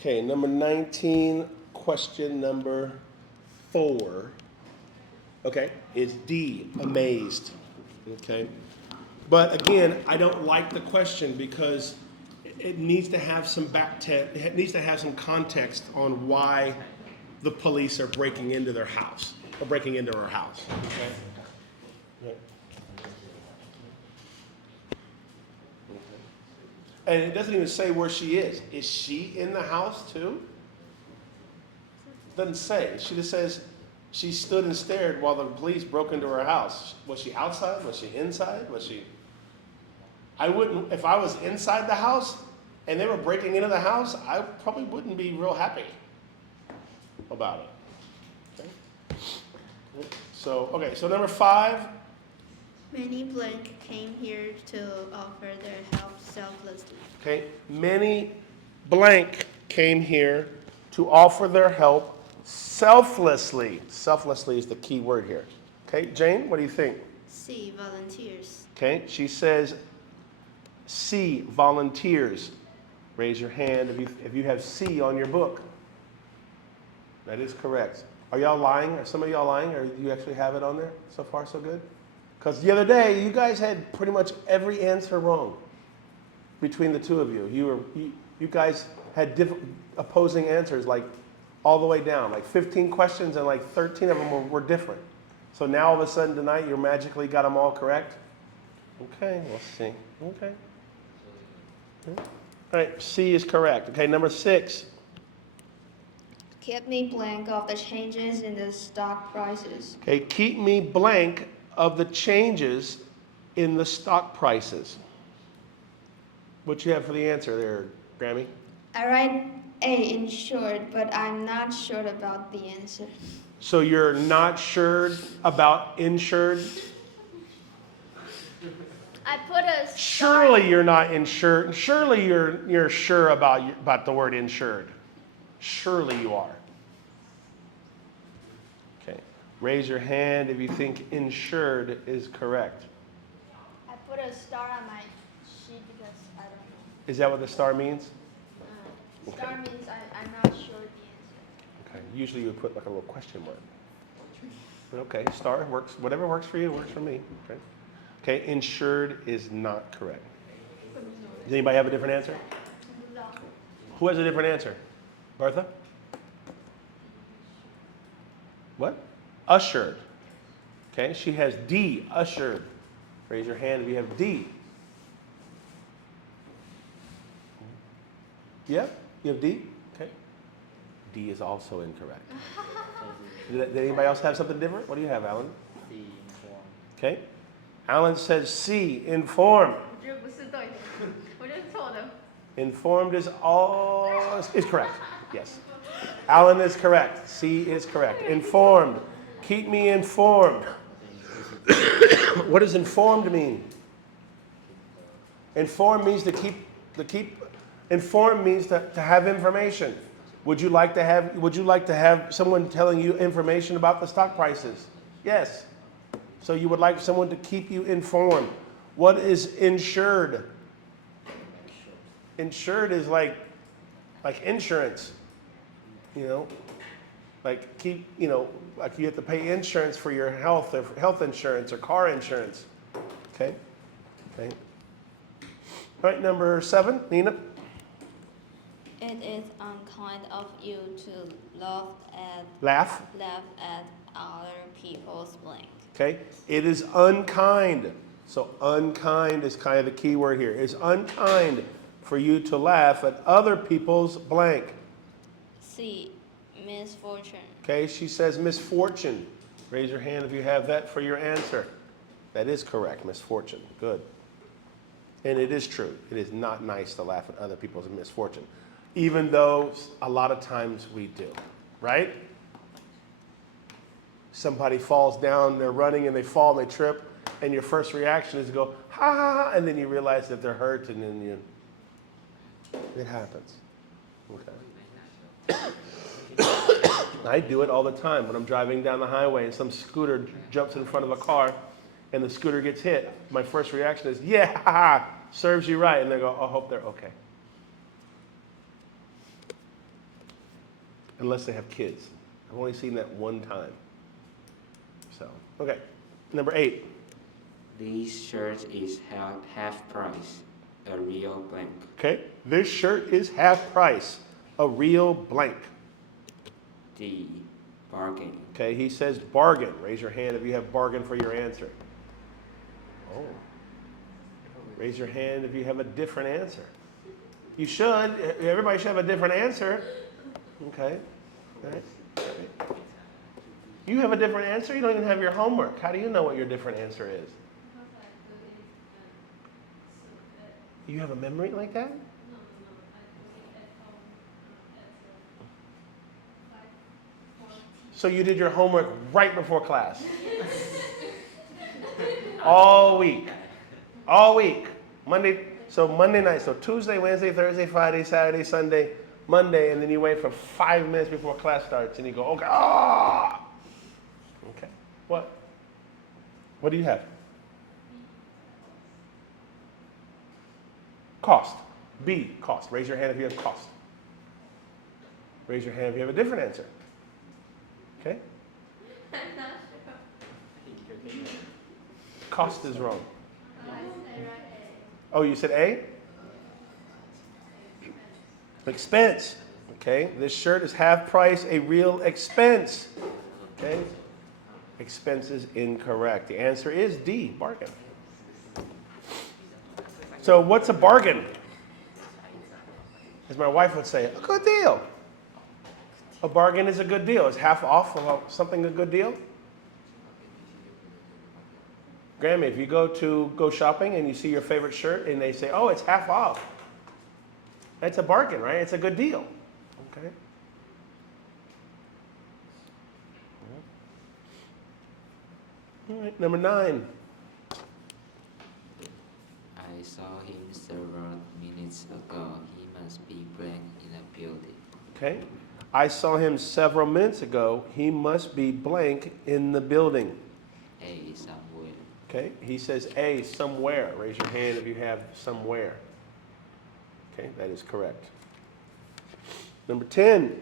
Okay, number 19, question number 4. Okay, is D, amazed. Okay, but again, I don't like the question because it needs to have some it needs to have some context on why the police are breaking into their house, or breaking into her house. Okay? Yeah. And it doesn't even say where she is. Is she in the house too? It doesn't say. She just says she stood and stared while the police broke into her house. Was she outside? Was she inside? Was she? I wouldn't, if I was inside the house and they were breaking into the house, I probably wouldn't be real happy about it. Okay? So number 5. Many blank came here to offer their help selflessly. Okay, many blank came here to offer their help selflessly. Selflessly is the key word here. Okay, Jane, what do you think? C, volunteers. Okay, she says C, volunteers. Raise your hand if you have C on your book. That is correct. Are y'all lying? Are some of y'all lying? Or do you actually have it on there? So far, so good? Because the other day, you guys had pretty much every answer wrong between the two of you. You guys had opposing answers, like all the way down, like 15 questions and like 13 of them were different. So now all of a sudden tonight, you magically got them all correct? Okay, we'll see. Okay. All right, C is correct. Okay, number 6. Keep me blank of the changes in the stock prices. Okay, keep me blank of the changes in the stock prices. What you have for the answer there, Grammy? I write A in short, but I'm not sure about the answer. So you're not sure about insured? I put a Surely you're not insured. Surely you're sure about the word insured. Surely you are. Okay. Raise your hand if you think insured is correct. I put a star on my sheet because I don't know. Is that what the star means? Star means I'm not sure the answer. Okay. Usually you would put like a little question mark. But okay, star works. Whatever works for you works for me. Okay. Okay, insured is not correct. Does anybody have a different answer? No. Who has a different answer? Bertha? What? Ushered. Okay, she has D, ushered. Raise your hand if you have D. Yeah? You have D? Okay. D is also incorrect. Did anybody else have something different? What do you have, Alan? C, inform. Okay. Alan says C, inform. 我觉得不是对的，我觉得是错的。 Informed is correct. Yes. Alan is correct. C is correct. Informed. Keep me informed. What does informed mean? Informed means to keep informed means to have information. Would you like to have someone telling you information about the stock prices? Yes. So you would like someone to keep you informed. What is insured? Insured is like insurance, like like you have to pay insurance for your health, or health insurance or car insurance. Okay. All right, number 7, Nina. It is unkind of you to Laugh. laugh at other people's blank. Okay. It is unkind. So unkind is kind of the key word here. It's unkind for you to laugh at other people's blank. C, misfortune. Okay, she says misfortune. Raise your hand if you have that for your answer. That is correct, misfortune. Good. And it is true. It is not nice to laugh at other people's misfortune, even though a lot of times we do, right? Somebody falls down, they're running and they fall and they trip, and your first reaction is to go, ha ha ha, and then you realize that they're hurt, and then it happens. Okay. I do it all the time when I'm driving down the highway and some scooter jumps in front of a car and the scooter gets hit. My first reaction is, yeah, ha, ha, serves you right. And they go, I hope they're okay. unless they have kids. I've only seen that one time. So, okay. Number 8. This shirt is half price. A real blank. Okay. This shirt is half price. A real blank. D. Bargain. Okay. He says bargain. Raise your hand if you have bargain for your answer. Oh. Raise your hand if you have a different answer. You should. Everybody should have a different answer. Okay. All right. Okay. You have a different answer? You don't even have your homework. How do you know what your different answer is? You have a memory like that? So you did your homework right before class? All week. All week. Monday night. So Tuesday, Wednesday, Thursday, Friday, Saturday, Sunday, Monday, and then you wait for 5 minutes before class starts and you go, okay, ah! Okay. What? What do you have? Cost. B, cost. Raise your hand if you have cost. Raise your hand if you have a different answer. Okay? Cost is wrong. Oh, you said A? Expense. Okay? This shirt is half price, a real expense. Okay? Expense is incorrect. The answer is D, bargain. So what's a bargain? As my wife would say, a good deal. A bargain is a good deal. Is half off of something a good deal? Grammy, if you go shopping and you see your favorite shirt and they say, oh, it's half off. That's a bargain, right? It's a good deal. Okay. All right, number 9. I saw him several minutes ago. He must be blank in a building. Okay. I saw him several minutes ago. He must be blank in the building. A. Somewhere. Okay. He says A, somewhere. Raise your hand if you have somewhere. Okay, that is correct. Number 10.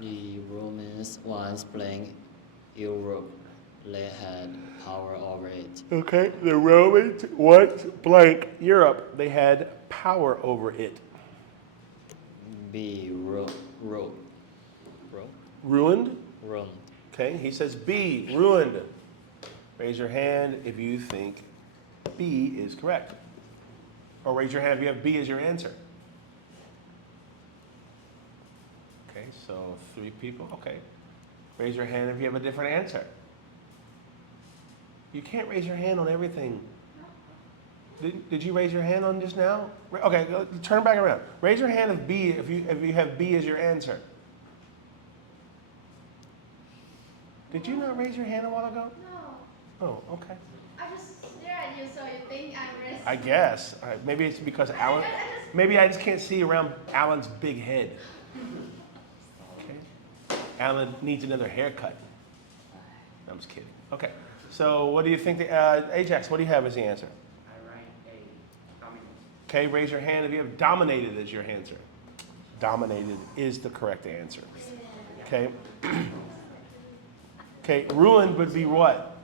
The Romans once blanked Europe. They had power over it. Okay, the Romans once blank Europe. They had power over it. B. Ruined? Rome. Okay, he says B, ruined. Raise your hand if you think B is correct. Or raise your hand if you have B as your answer. Okay, so 3 people. Okay. Raise your hand if you have a different answer. You can't raise your hand on everything. Did you raise your hand on just now? Okay, turn back around. Raise your hand if B if you have B as your answer. Did you not raise your hand a while ago? No, Oh, okay. I just stare at you so you think I'm racist. I guess. Maybe it's because Alan. Maybe I just can't see around Alan's big head. Okay. Alan needs another haircut. I'm just kidding. Okay. So what do you think? Ajax, what do you have as the answer? I write A. Dominant. Okay, raise your hand if you have dominated as your answer. Dominated is the correct answer. Okay. Okay, ruined would be what?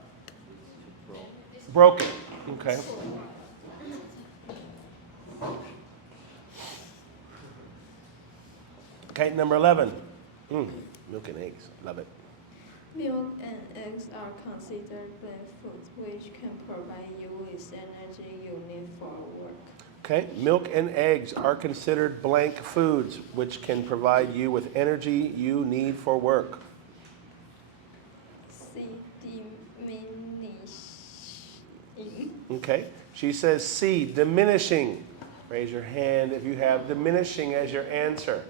Broken. Okay. Okay, number 11. Milk and eggs. Love it. Milk and eggs are considered blank foods which can provide you with energy you need for work. Okay, milk and eggs are considered blank foods which can provide you with energy you need for work. C. Diminishing. Okay, she says C, diminishing. Raise your hand if you have diminishing as your answer.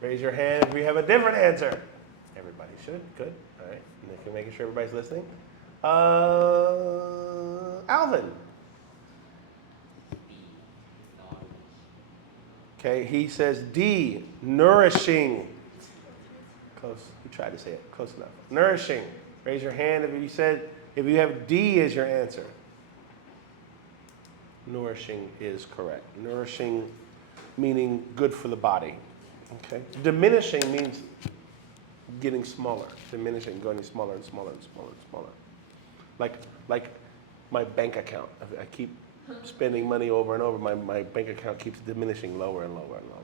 Raise your hand if you have a different answer. Everybody should. Good. All right. Making sure everybody's listening. Alvin. Okay, he says D, nourishing. Close. You tried to say it. Close enough. Nourishing. Raise your hand if you have D as your answer. Nourishing is correct. Nourishing meaning good for the body. Okay? Diminishing means getting smaller. Diminishing, going smaller and smaller and smaller and smaller. Like my bank account. I keep spending money over and over. My bank account keeps diminishing lower and lower and lower.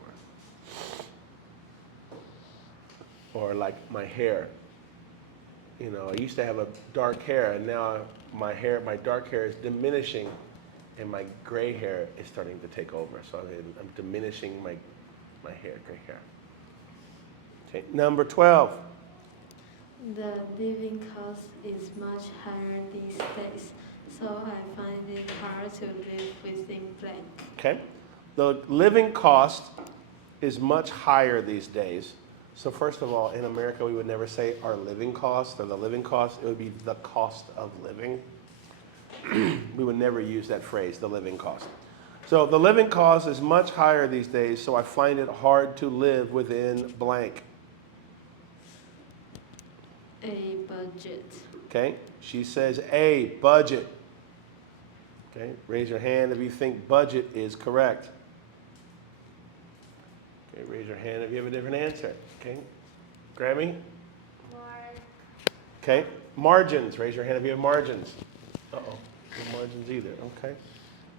Or like my hair. You know, I used to have a dark hair, and now my dark hair is diminishing, and my gray hair is starting to take over. So I'm diminishing my hair, gray hair. Okay, number 12. The living cost is much higher these days, so I find it hard to live within blank. Okay, the living cost is much higher these days. So first of all, in America, we would never say our living cost or the living cost. It would be the cost of living. We would never use that phrase, the living cost. So the living cost is much higher these days, so I find it hard to live within blank. A budget. Okay, she says A, budget. Okay, raise your hand if you think budget is correct. Okay, raise your hand if you have a different answer. Okay, Grammy? Okay, margins. Raise your hand if you have margins. Uh-oh, no margins either. Okay.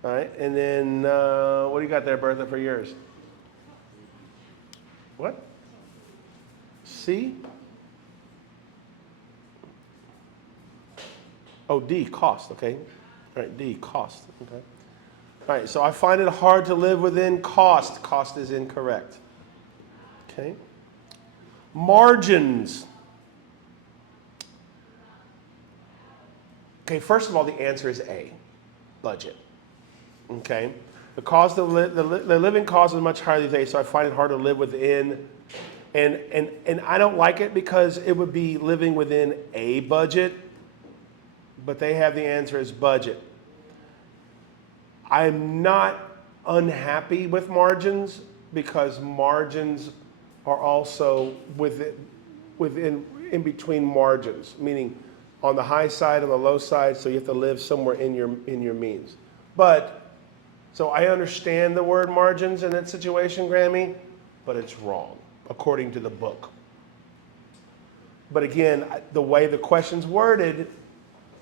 All right, and then what do you got there, Bertha, for yours? What? C? Oh, D, cost, okay. All right, D, cost, okay. All right, so I find it hard to live within cost. Cost is incorrect. Okay. Margins. Okay, first of all, the answer is A, budget. Okay. The cost of the living cost is much higher these days, so I find it hard to live within. And I don't like it because it would be living within a budget, but they have the answer as budget. I'm not unhappy with margins because margins are also in between margins, meaning on the high side and the low side, so you have to live somewhere in your means. But, so I understand the word margins in that situation, Grammy, but it's wrong, according to the book. But again, the way the question's worded,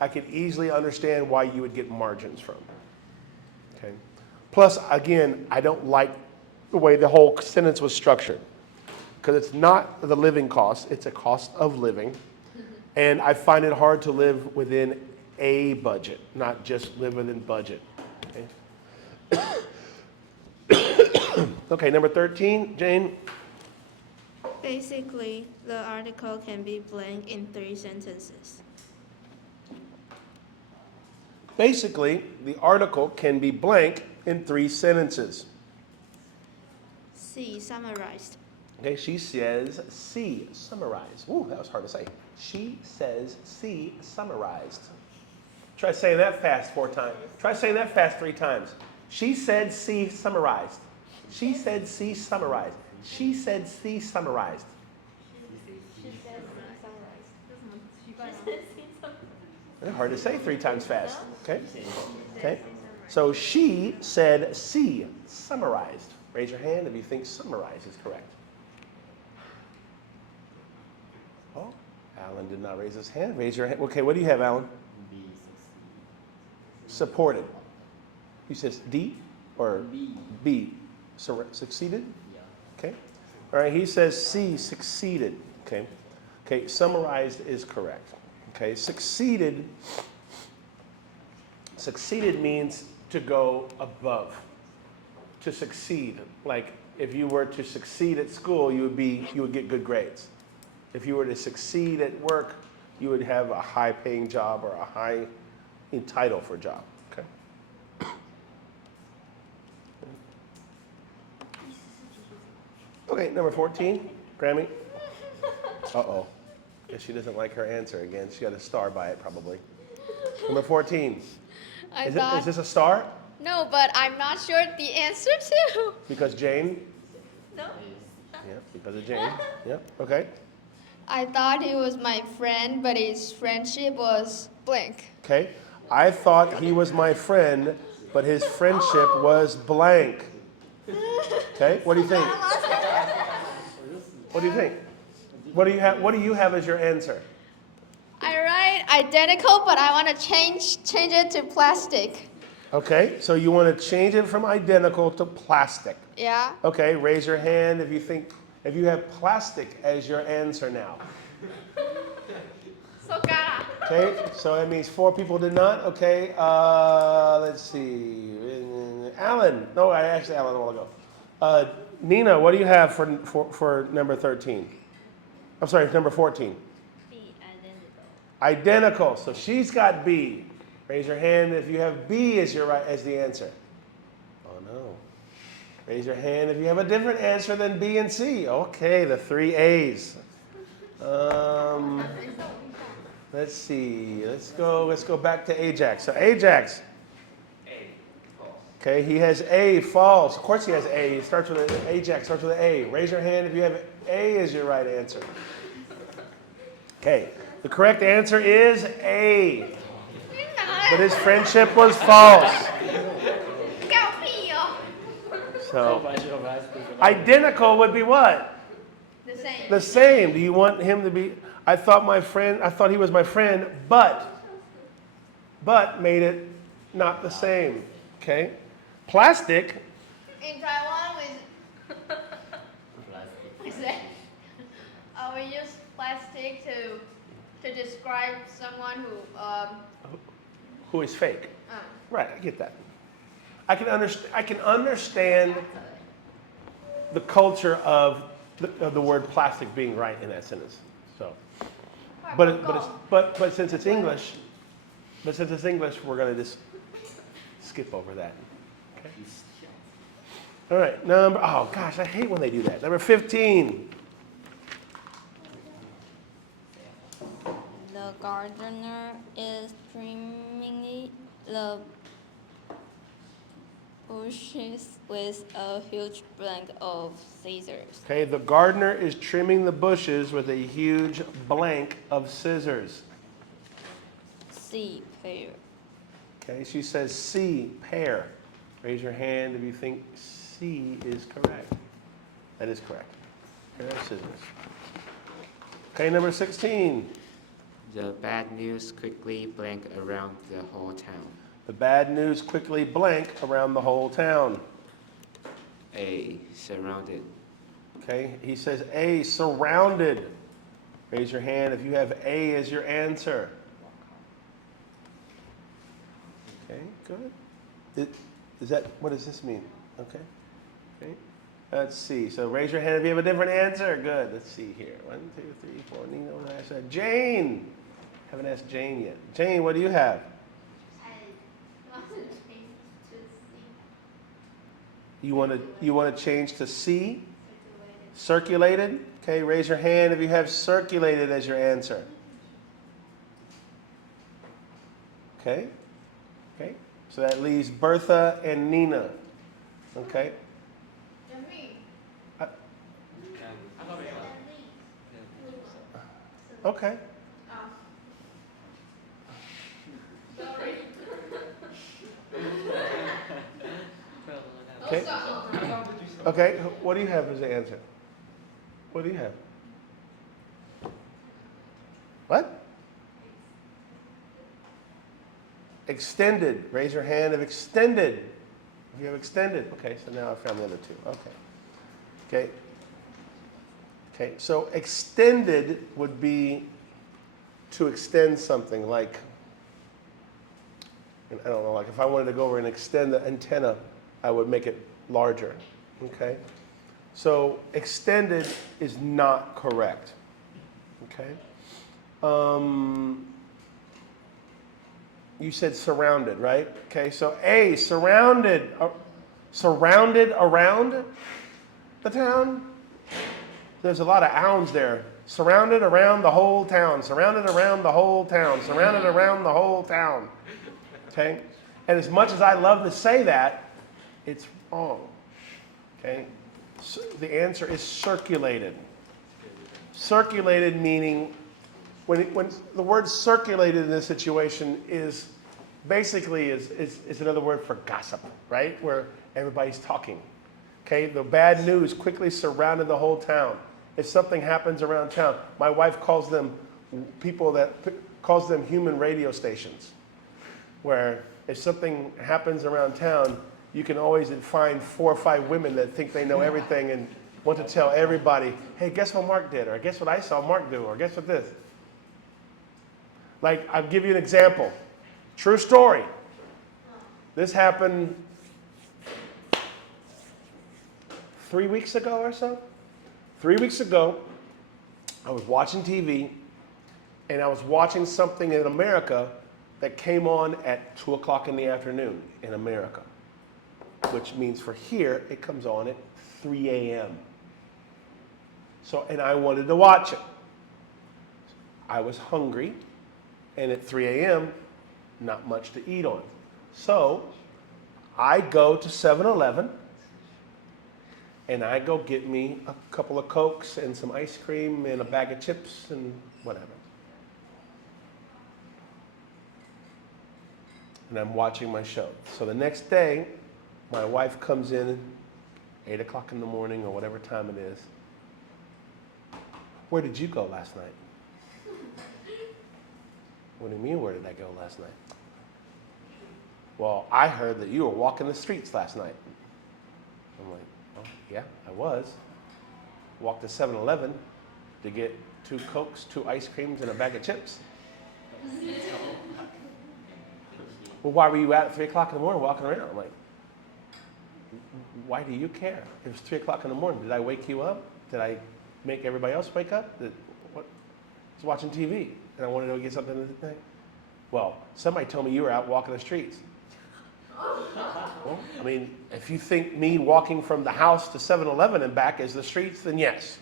I could easily understand why you would get margins from. Okay. Plus, again, I don't like the way the whole sentence was structured, because it's not the living cost, it's a cost of living. And I find it hard to live within a budget, not just live within budget. Okay, okay, number 13, Jane. Basically, the article can be blank in 3 sentences. Basically, the article can be blank in 3 sentences. C, summarized. Okay, she says C, summarized. Ooh, that was hard to say. She says C, summarized. Try saying that fast 4 times. Try saying that fast 3 times. She said C, summarized. She said C, summarized. She said C, summarized. It's hard to say 3 times fast. Okay? Okay? So she said C, summarized. Raise your hand if you think summarized is correct. Oh, Alan did not raise his hand. Raise your hand. Okay, what do you have, Alan? B. Supported. You says D or B. B? Succeeded? Yeah. Okay. All right, he says C, succeeded. Okay. Okay, summarized is correct. Okay, succeeded means to go above, to succeed. Like if you were to succeed at school, you would get good grades. If you were to succeed at work, you would have a high-paying job or a high title for a job. Okay. Okay, number 14, Grammy. Uh-oh. Guess she doesn't like her answer again. She got a star by it, probably. Number 14. Is this a star? No, but I'm not sure the answer too. Because Jane? No. Yeah, because of Jane. Yeah, okay. I thought he was my friend, but his friendship was blank. Okay. I thought he was my friend, but his friendship was blank. Okay, what do you think? What do you think? What do you have as your answer? I write identical, but I want to change it to plastic. Okay, so you want to change it from identical to plastic. Yeah. Okay, raise your hand if you have plastic as your answer now. Okay, so that means 4 people did not. Okay, let's see. Alan, no, I asked Alan a while ago. Nina, what do you have for number 13? I'm sorry, number 14. B, identical. Identical. So she's got B. Raise your hand if you have B as the answer. Oh no. Raise your hand if you have a different answer than B and C. Okay, the 3 A's. Let's see. Let's go back to Ajax. So Ajax. Okay, he has A, false. Of course he has A. It starts with an Ajax starts with an A. Raise your hand if you have A as your right answer. Okay, the correct answer is A. But his friendship was false. So identical would be what? The same. The same. Do you want him to be? I thought he was my friend, but made it not the same. Okay? Plastic. In Taiwan, we use plastic to describe someone Who is fake. Right, I get that. I can understand the culture of the word plastic being right in that sentence. So, but since it's English, we're gonna just skip over that. Okay. All right, oh gosh, I hate when they do that. Number 15. The gardener is trimming the bushes with a huge blade of scissors. Okay, the gardener is trimming the bushes with a huge blank of scissors. C, pear. Okay, she says C, pear. Raise your hand if you think C is correct. That is correct. Pair of scissors. Okay, number 16. The bad news quickly blank around the whole town. The bad news quickly blank around the whole town. A, surrounded. Okay, he says A, surrounded. Raise your hand if you have A as your answer. Okay, good. What does this mean? Okay. Okay. Let's see. So raise your hand if you have a different answer. Good. Let's see here. 1, 2, 3, 4. Nina, what did I say? Jane. Haven't asked Jane yet. Jane, what do you have? You want to change to C? Circulated? Okay, raise your hand if you have circulated as your answer. Okay? Okay. So that leaves Bertha and Nina. Okay? Okay. Okay. Okay. What do you have as the answer? What do you have? What? Extended. Raise your hand if extended. If you have extended. Okay, so now I found the other two. Okay. Okay. Okay, so extended would be to extend something like, I don't know, like if I wanted to go over and extend the antenna, I would make it larger, okay? So extended is not correct, okay? You said surrounded, right? Okay, so A, surrounded around the town? There's a lot of ounds there. Surrounded around the whole town, surrounded around the whole town, surrounded around the whole town. Okay? And as much as I love to say that, it's wrong. Okay? So the answer is circulated. Circulated meaning, when the word circulated in this situation is basically is another word for gossip, right? Where everybody's talking. Okay, the bad news quickly surrounded the whole town. If something happens around town, my wife calls them human radio stations, where if something happens around town, you can always find 4 or 5 women that think they know everything and want to tell everybody, hey, guess what Mark did? Or guess what I saw Mark do? Or guess what this? Like, I'll give you an example. True story. This happened 3 weeks ago or so. 3 weeks ago, I was watching TV, and I was watching something in America that came on at 2 o'clock in the afternoon in America, which means for here, it comes on at 3 a.m. So, and I wanted to watch it. I was hungry, and at 3 a.m., not much to eat on. So, I go to 7-Eleven, and I go get me a couple of Cokes and some ice cream and a bag of chips and whatever. And I'm watching my show. So the next day, my wife comes in, 8 o'clock in the morning or whatever time it is. Where did you go last night? What do you mean, where did I go last night? Well, I heard that you were walking the streets last night. I'm like, oh, yeah, I was. Walked to 7-Eleven to get 2 Cokes, 2 ice creams, and a bag of chips. Well, why were you out at 3 o'clock in the morning walking around? I'm like, why do you care? It was 3 o'clock in the morning. Did I wake you up? Did I make everybody else wake up? What? I was watching TV, and I wanted to get something to think. Well, somebody told me you were out walking the streets. Well, I mean, if you think me walking from the house to 7-Eleven and back is the streets, then yes,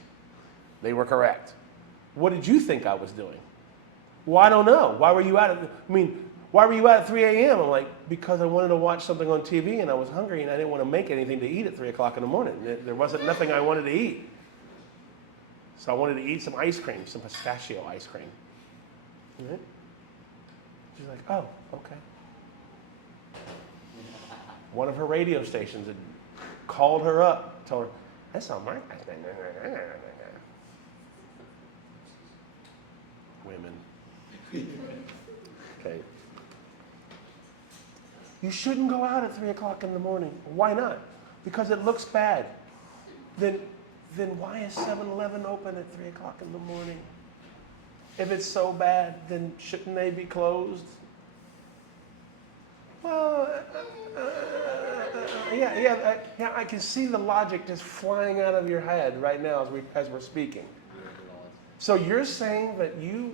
they were correct. What did you think I was doing? Well, I don't know. Why were you out why were you out at 3 a.m.? I'm like, because I wanted to watch something on TV and I was hungry and I didn't want to make anything to eat at 3 o'clock in the morning. There wasn't nothing I wanted to eat. So I wanted to eat some ice cream, some pistachio ice cream. Right? She's like, oh, okay. One of her radio stations had called her up, told her, I saw Mark. Women. Okay. You shouldn't go out at 3 o'clock in the morning. Why not? Because it looks bad. Then why is 7-Eleven open at 3 o'clock in the morning? If it's so bad, then shouldn't they be closed? Well, yeah, I can see the logic just flying out of your head right now as we're speaking. So you're saying that you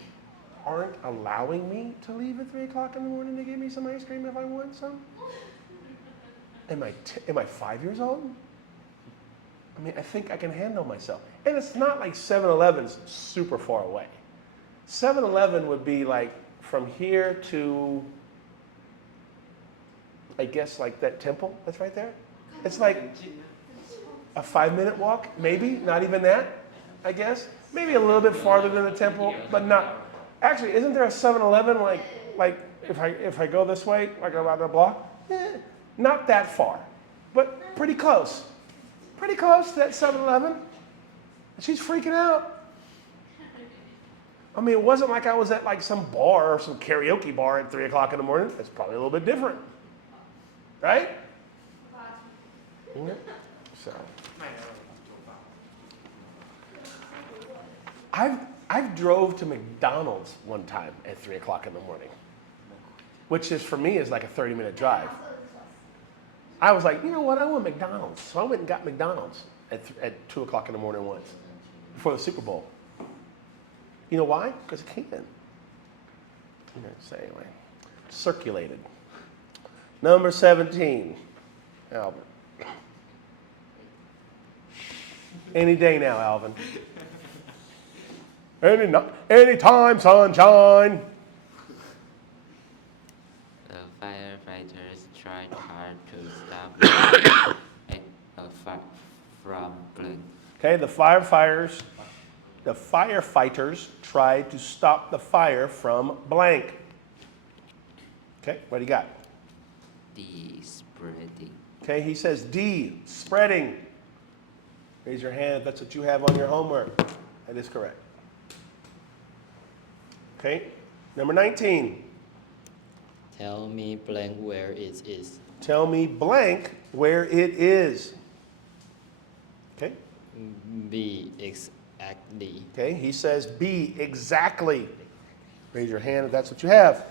aren't allowing me to leave at 3 o'clock in the morning to get me some ice cream if I want some? Am I 5 years old? I mean, I think I can handle myself. And it's not like 7-Eleven's super far away. 7-Eleven would be like from here to, I guess, like that temple that's right there. It's like a 5-minute walk, maybe, not even that, I guess. Maybe a little bit farther than the temple, but not. Actually, isn't there a 7-Eleven like if I go this way, like around the block? Not that far, but pretty close. Pretty close to that 7-Eleven. She's freaking out. I mean, it wasn't like I was at like some bar or some karaoke bar at 3 o'clock in the morning. It's probably a little bit different. Right? Yeah. So I've drove to McDonald's one time at 3 o'clock in the morning, which is for me is like a 30-minute drive. I was like, you know what? I want McDonald's. So I went and got McDonald's at 2 o'clock in the morning once before the Super Bowl. You know why? Because it can. So anyway, circulated. Number 17, Albert. Any day now, Alvin. Anytime, sunshine. The firefighters tried hard to stop a fire from burning. Okay, the firefighters tried to stop the fire from blank. Okay, what do you got? The spreading. Okay, he says D, spreading. Raise your hand if that's what you have on your homework. That is correct. Okay, number 19. Tell me blank where it is. Tell me blank where it is. Okay, B exactly. okay, he says B exactly. Raise your hand if that's what you have.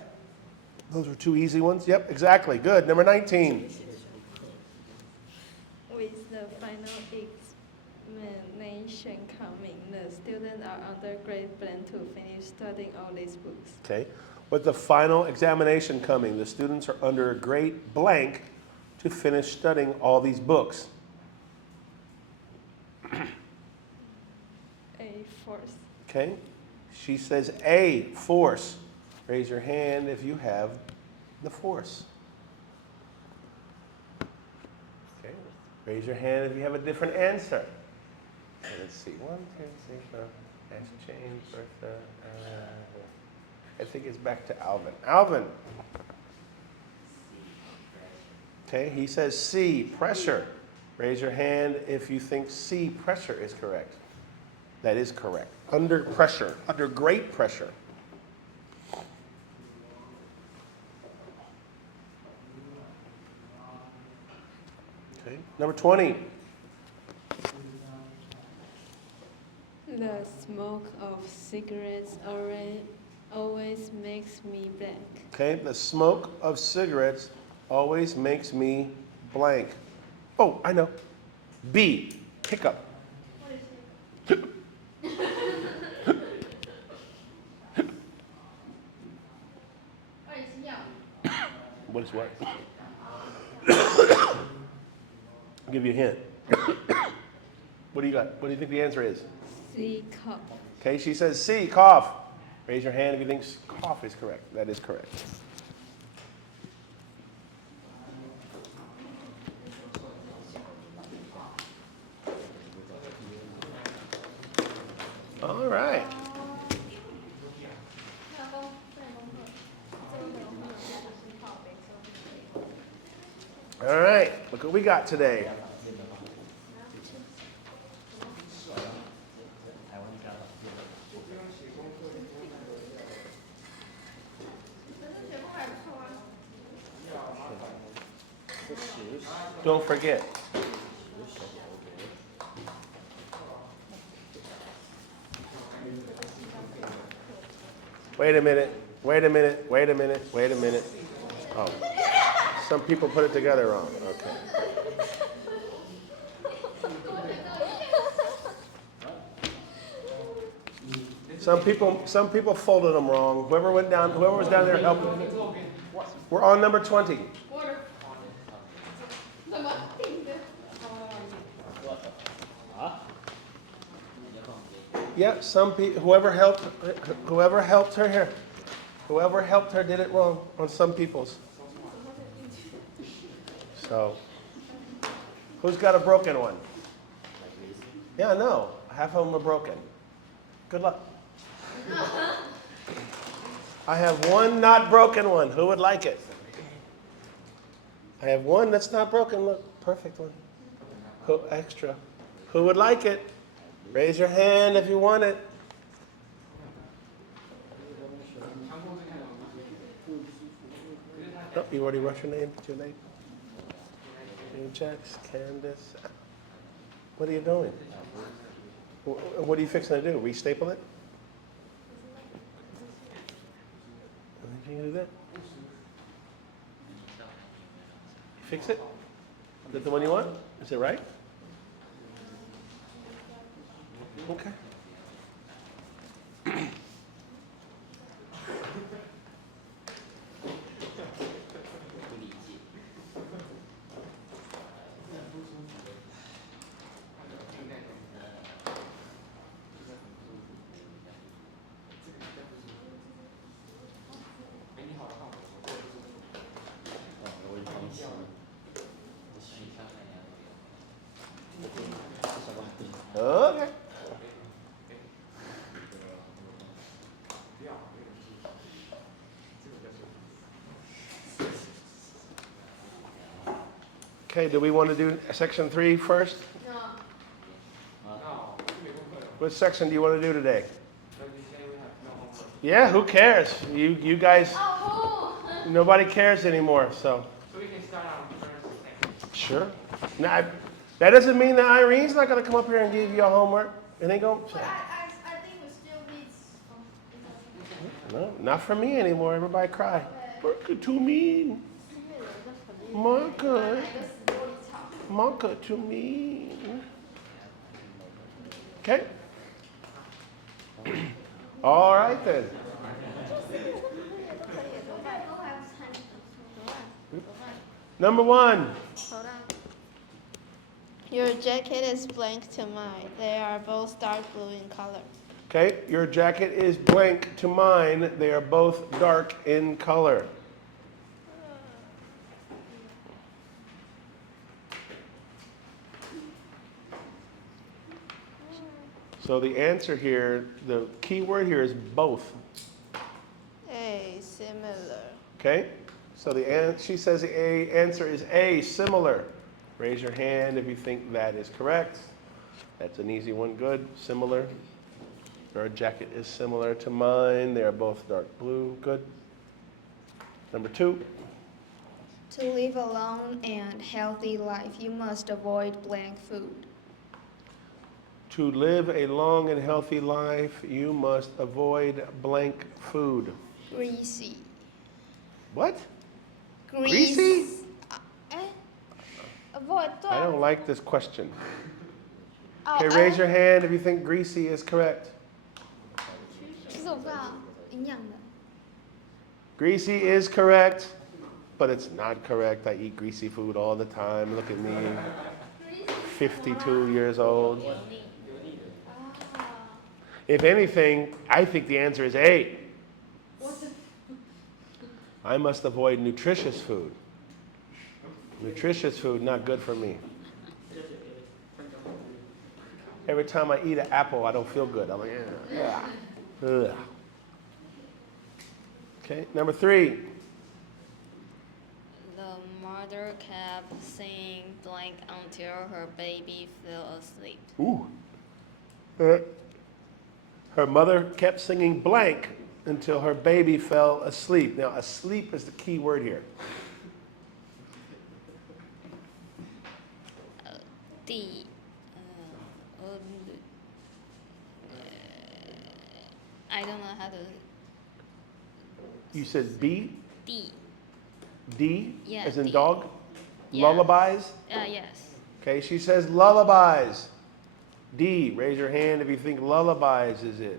Those are two easy ones. Yep, exactly. Good. Number 19. With the final examination coming, the students are under great plan to finish studying all these books. Okay, with the final examination coming, the students are under a great blank to finish studying all these books. A force. Okay, she says A, force. Raise your hand if you have the force. Okay, raise your hand if you have a different answer. Okay, let's see, 1, 2, 3, 4. That's Jane, Bertha. I think it's back to Alvin. Alvin. Okay, he says C, pressure. Raise your hand if you think C, pressure is correct. That is correct. Under pressure, under great pressure. Okay, number 20. The smoke of cigarettes always makes me blank. Okay, the smoke of cigarettes always makes me blank. Oh, I know. B, hiccup. What is what? I'll give you a hint. What do you got? What do you think the answer is? C cup. Okay, she says C, cough. Raise your hand if you think cough is correct. That is correct. All right. All right, look what we got today. Don't forget. Wait a minute, wait a minute, wait a minute, wait a minute. Oh, some people put it together wrong. Okay. Some people folded them wrong. Whoever was down there helping. We're on number 20. Yeah, some people, whoever helped her here, whoever helped her did it wrong on some people's. So, who's got a broken one? Yeah, no, half of them are broken. Good luck. I have one not broken one. Who would like it? I have one that's not broken. Look, perfect one. Who, extra. Who would like it? Raise your hand if you want it. Oh, you already wrote your name? What's your name? Jax, Candace. What are you doing? What are you fixing to do? Restaple it? Can you do that? Fix it? Is that the one you want? Is it right? Okay. Okay. Okay, do we want to do section 3 first? No. What section do you want to do today? Yeah, who cares? You guys, nobody cares anymore, so. So we can start on first. Sure. Now, that doesn't mean that Irene's not going to come up here and give you your homework. It ain't going to. I think we still need. No, not for me anymore. Everybody cry. Marca, too mean. Marca. Marca, too mean. Okay. All right then. Number 1. Hold on. Your jacket is blank to mine. They are both dark blue in color. Okay, your jacket is blank to mine. They are both dark in color. So the answer here, the key word here is both. A, similar. Okay? So she says the answer is A, similar. Raise your hand if you think that is correct. That's an easy one. Good. Similar. Your jacket is similar to mine. They are both dark blue. Good. Number 2. To live a long and healthy life, you must avoid blank food. To live a long and healthy life, you must avoid blank food. Greasy. What? Grease. Greasy? Avoid I don't like this question. Oh, Okay, raise your hand if you think greasy is correct. 其实我不知道营养的。 Greasy is correct, but it's not correct. I eat greasy food all the time. Look at me, 52 years old. If anything, I think the answer is A. I must avoid nutritious food. Nutritious food, not good for me. Every time I eat an apple, I don't feel good. I'm like, yeah. Ugh. Okay, number 3. The mother kept saying blank until her baby fell asleep. Ooh. Her mother kept singing blank until her baby fell asleep. Now, asleep is the key word here. D. I don't know how to. You said B, D. D, Yeah, as in D. dog? Yeah. Lullabies? Yes. Okay, she says lullabies. D, raise your hand if you think lullabies is it.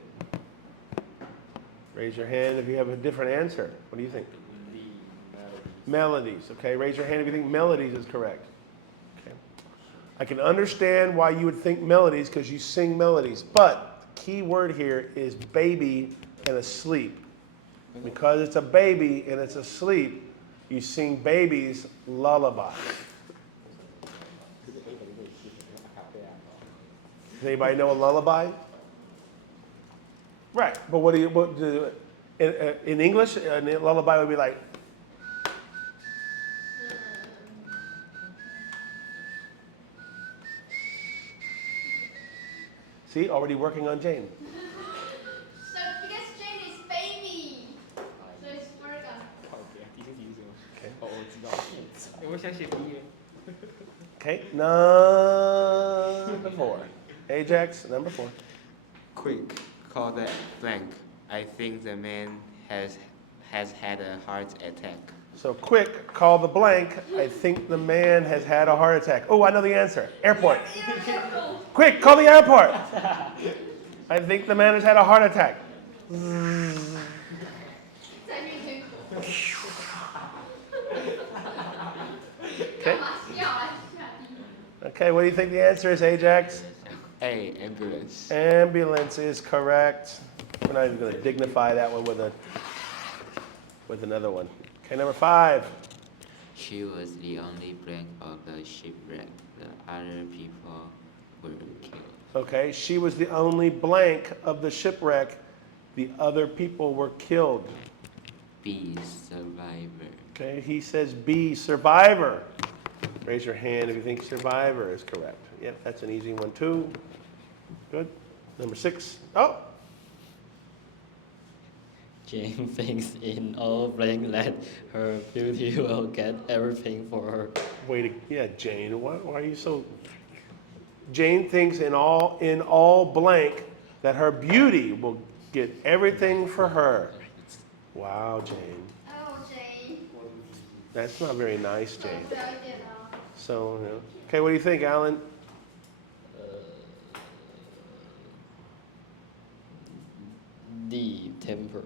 Raise your hand if you have a different answer. What do you think? Melodies. Okay, raise your hand if you think melodies is correct. Okay. I can understand why you would think melodies because you sing melodies, but the key word here is baby and asleep. Because it's a baby and it's asleep, you sing baby's lullaby. Does anybody know a lullaby? Right, but in English, a lullaby would be like. See, already working on Jane. So because Jane is baby, so it's Virgo. 我想写 B 耶。 Okay, number 4. Ajax, number 4. Quick, call that blank. I think the man has had a heart attack. So quick, call the blank. I think the man has had a heart attack. Oh, I know the answer. Airport. Quick, call the airport. I think the man has had a heart attack. Okay. Okay, what do you think the answer is, Ajax? A, ambulance. Ambulance is correct. We're not even going to dignify that one with another one. Okay, number 5. She was the only blank of the shipwreck. The other people were killed. Okay, she was the only blank of the shipwreck. The other people were killed. B, survivor. Okay, he says B, survivor. Raise your hand if you think survivor is correct. Yep, that's an easy one too. Good. Number 6. Oh, Jane thinks in all blank that her beauty will get everything for her. yeah, Jane. Why are you so? Jane thinks in all blank that her beauty will get everything for her. Wow, Jane. Oh, Jane. That's not very nice, Jane. Don't drag it on. So, okay, what do you think, Alan? D, temper.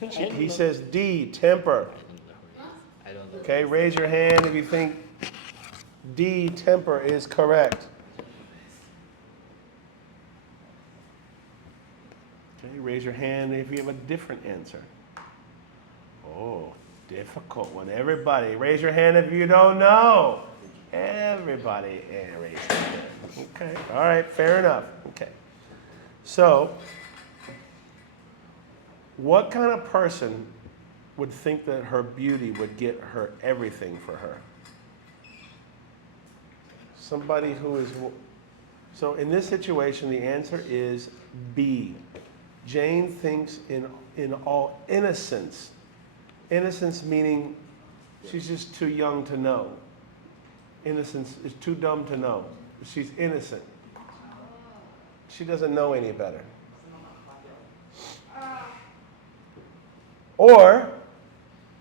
He says D, temper. I don't know. Okay, raise your hand if you think D, temper is correct. Okay, raise your hand if you have a different answer. Oh, difficult one. Everybody, raise your hand if you don't know. Everybody, raise your hand. Okay, all right, fair enough. Okay. So, what kind of person would think that her beauty would get her everything for her? Somebody who is, so in this situation, the answer is B. Jane thinks in all innocence. Innocence meaning she's just too young to know. Innocence is too dumb to know. She's innocent. She doesn't know any better. Or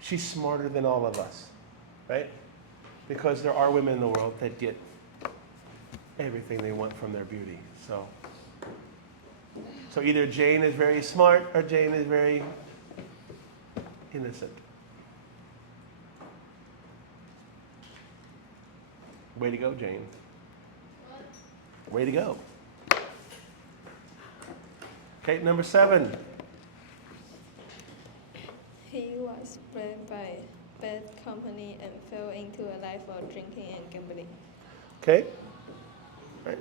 she's smarter than all of us, right? Because there are women in the world that get everything they want from their beauty. So either Jane is very smart or Jane is very innocent. Way to go, Jane. Way to go. Okay, number 7. He was blamed by bad company and fell into a life of drinking and gambling. Okay? Right.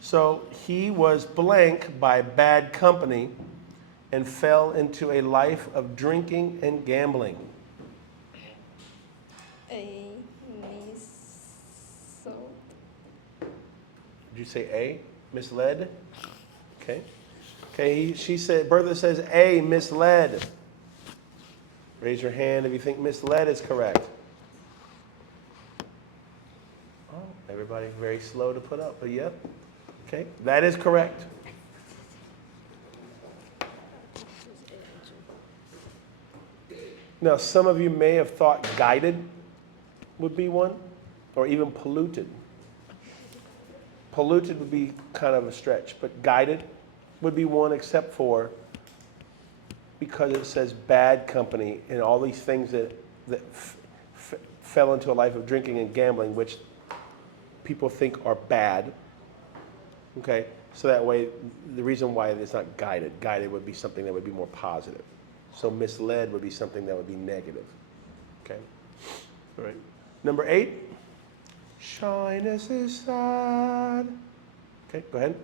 So he was blank by bad company and fell into a life of drinking and gambling. A miso. Did you say A? Misled? Okay. Okay, she said, Bertha says A, misled. Raise your hand if you think misled is correct. Oh, everybody very slow to put up, but yep. Okay, that is correct. Now, some of you may have thought guided would be one, or even polluted. Polluted would be kind of a stretch, but guided would be one, except for because it says bad company and all these things that fell into a life of drinking and gambling, which people think are bad. Okay, so that way, the reason why it's not guided. Guided would be something that would be more positive. So misled would be something that would be negative. Okay, all right. Number 8, shyness is sad. Okay, go ahead.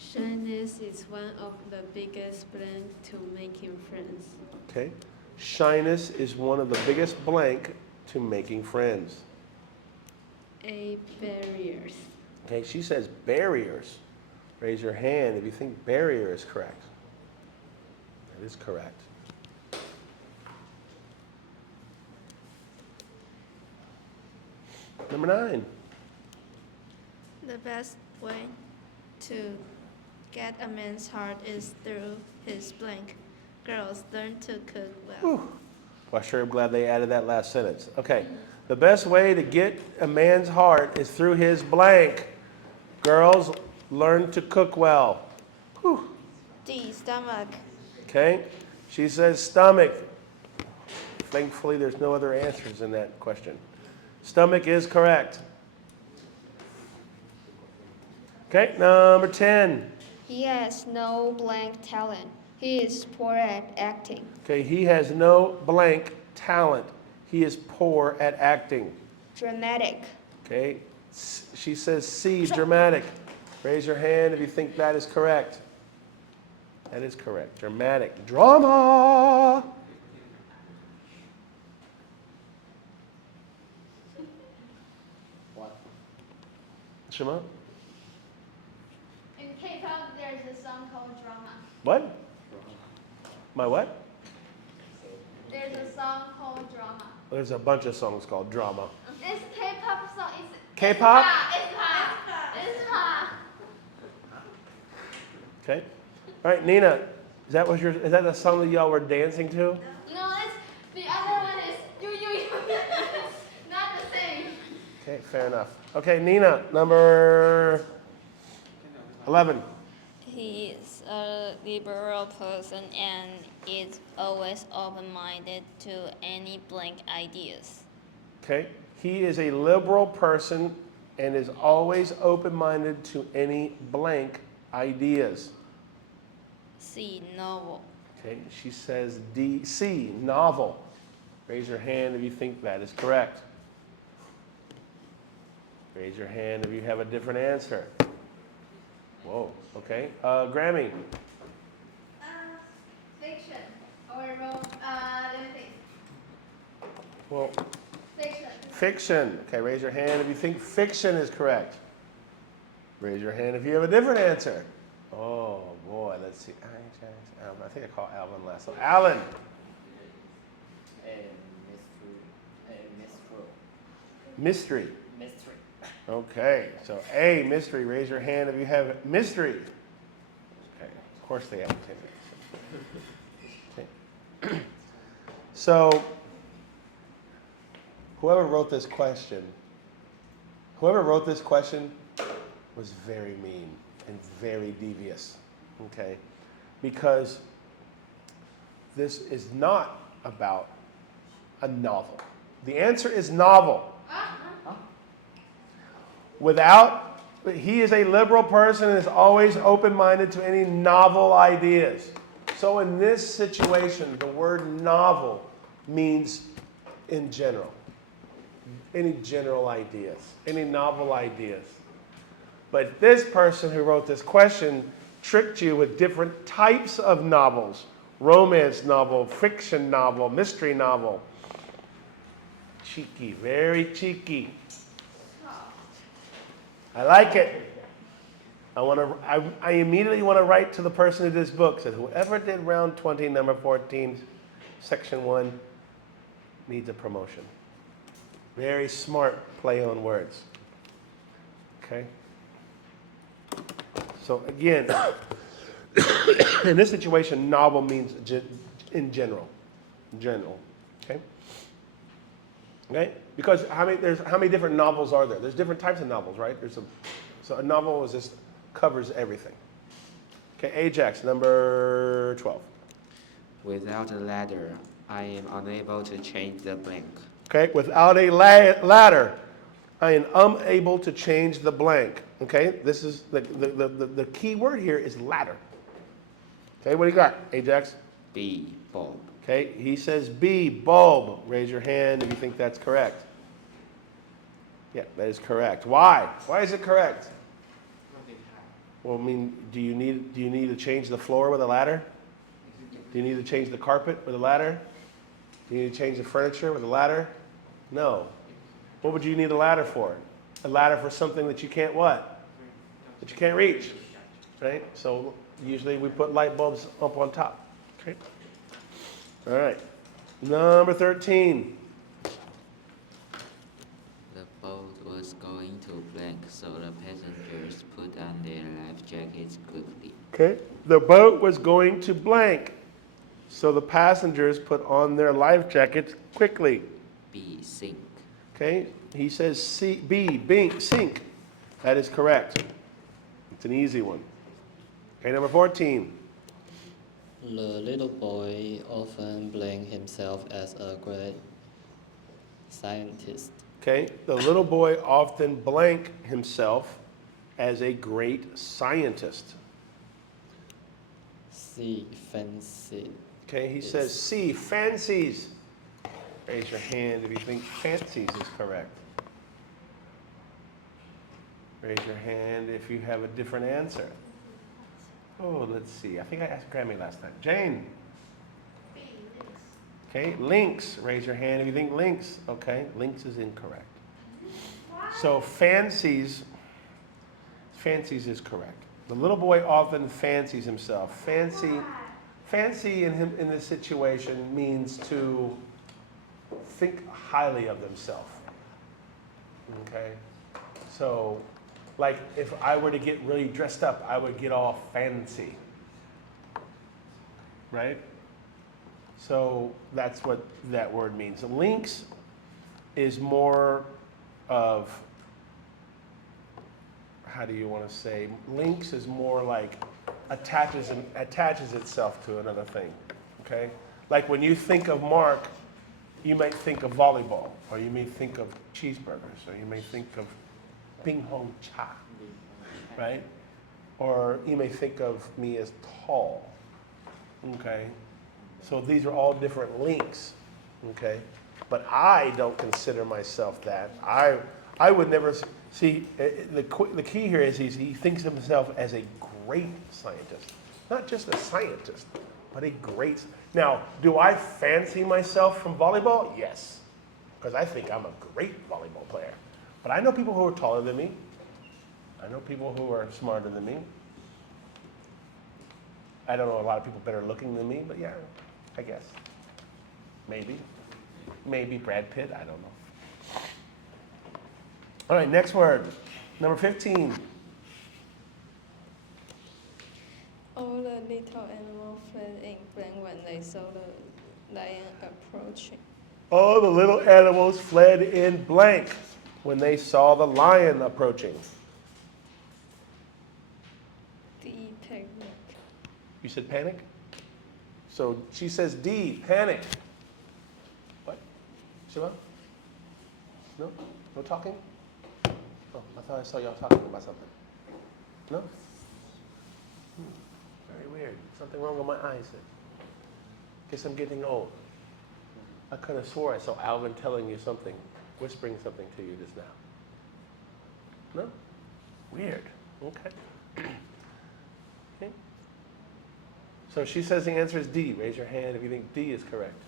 Shyness is one of the biggest blank to making friends. Okay, shyness is one of the biggest blank to making friends. A barriers. Okay, she says barriers. Raise your hand if you think barrier is correct. That is correct. Number 9. The best way to get a man's heart is through his blank. Girls, learn to cook well. Whew. Well, I sure am glad they added that last sentence. Okay, the best way to get a man's heart is through his blank. Girls, learn to cook well. Whew. D, stomach. Okay, she says stomach. Thankfully, there's no other answers in that question. Stomach is correct. Okay, number 10. He has no blank talent. He is poor at acting. Okay, he has no blank talent. He is poor at acting. Dramatic. Okay, she says C, dramatic. Raise your hand if you think that is correct. That is correct. Dramatic. Drama. What? Shema? In K-pop, there's There's a song called Drama. What? My what? There's a song called Drama. There's a bunch of songs called Drama. It's K-pop song. It's K-pop? It's pop. It's pop. Okay. All right, Nina, is that the song that y'all were dancing to? No, it's the other one is you. Not the same. Okay, fair enough. Okay, Nina, number 11. He is a liberal person and is always open-minded to any blank ideas. Okay. He is a liberal person and is always open-minded to any blank ideas. C. Novel. Okay, she says C, novel. Raise your hand if you think that is correct. Raise your hand if you have a different answer. Whoa, okay. Grammy. Fiction or let me think. Well, Fiction. fiction. Okay, raise your hand if you think fiction is correct. Raise your hand if you have a different answer. Oh boy, let's see. I think I called Alvin last. So Alan. Mystery. Mystery. Okay, so A, mystery. Raise your hand if you have mystery. Okay, of course they have 10 minutes. Okay. So, whoever wrote this question was very mean and very devious, okay? Because this is not about a novel. The answer is novel. He is a liberal person and is always open-minded to any novel ideas. So in this situation, the word novel means in general. Any general ideas, any novel ideas. But this person who wrote this question tricked you with different types of novels. Romance novel, fiction novel, mystery novel. Cheeky, very cheeky. I like it. I immediately want to write to the person who did this book. Said whoever did round 20, number 14, section 1, needs a promotion. Very smart play on words. Okay? So again, in this situation, novel means in general. General. Okay? Okay? Because how many different novels are there? There's different types of novels, right? So a novel covers everything. Okay, Ajax, number 12. Without a ladder, I am unable to change the blank. Okay, without a ladder, I am unable to change the blank. Okay, this is the key word here is ladder. Okay, what do you got, Ajax? B, bulb. Okay, he says B, bulb. Raise your hand if you think that's correct. Yeah, that is correct. Why? Why is it correct? Well, I mean, do you need to change the floor with a ladder? Do you need to change the carpet with a ladder? Do you need to change the furniture with a ladder? No. What would you need a ladder for? A ladder for something that you can't what? That you can't reach, right? So usually we put light bulbs up on top. Okay. All right. Number 13. The boat was going to blank, so the passengers put on their life jackets quickly. Okay. The boat was going to blank, so the passengers put on their life jackets quickly. B. Sink. Okay. He says sink. That is correct. It's an easy one. Okay, number 14. The little boy often blamed himself as a great scientist. Okay, the little boy often blanked himself as a great scientist. C. Fancy. Okay, he says C, fancies. Raise your hand if you think fancies is correct. Raise your hand if you have a different answer. Oh, let's see. I think I asked Grammy last time. Jane. Okay, lynx. Raise your hand if you think lynx. Okay, lynx is incorrect. So fancies is correct. The little boy often fancies himself. Fancy in this situation means to think highly of themselves. Okay? So, like if I were to get really dressed up, I would get all fancy. Right? So that's what that word means. Lynx is more of, how do you want to say? Lynx is more like attaches itself to another thing. Okay? Like when you think of Mark, you might think of volleyball, or you may think of cheeseburgers, or you may think of Bing Hong Cha, right? Or you may think of me as tall, okay? So these are all different links, okay? But I don't consider myself that. I would never see, the key here is he thinks of himself as a great scientist. Not just a scientist, but a great. Now, do I fancy myself from volleyball? Yes, because I think I'm a great volleyball player. But I know people who are taller than me. I know people who are smarter than me. I don't know a lot of people better looking than me, but yeah, I guess. Maybe. Maybe Brad Pitt, I don't know. All right, next word. Number 15. All the little animals fled in blank when they saw the lion approaching. All the little animals fled in blank when they saw the lion approaching. The picnic. You said panic? So she says D, panic. What? Shiva? No? No talking? Oh, I thought I saw y'all talking about something. No? Very weird. Something wrong with my eyes then. Guess I'm getting old. I could have swore I saw Alvin telling you something, whispering something to you just now. No? Weird. Okay. Okay. So she says the answer is D. Raise your hand if you think D is correct.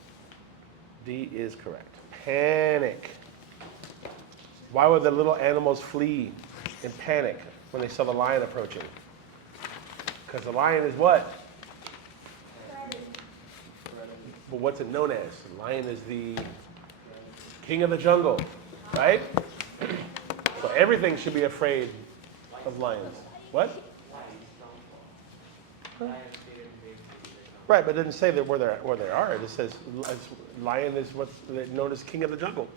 D is correct. Panic. Why would the little animals flee in panic when they saw the lion approaching? Because the lion is what? But what's it known as? The lion is the king of the jungle, right? So everything should be afraid of lions. What? Huh? Right, but it didn't say that where they are. It just says lion is what's known as king of the jungle.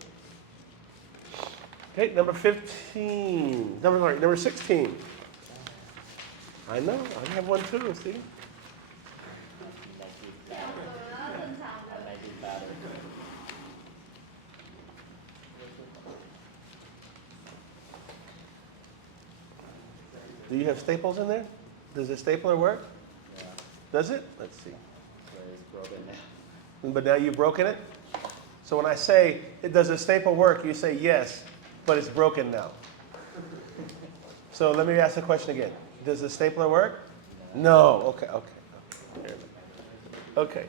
Okay, number 15. Number 16. I know, I have one too, see? Do you have staples in there? Does the stapler work? Yeah, Does it? Let's see. but it's broken now. But now you've broken it? So when I say, does the staple work? You say yes, but it's broken now. So let me ask the question again. Does the stapler work? No. Okay. Okay.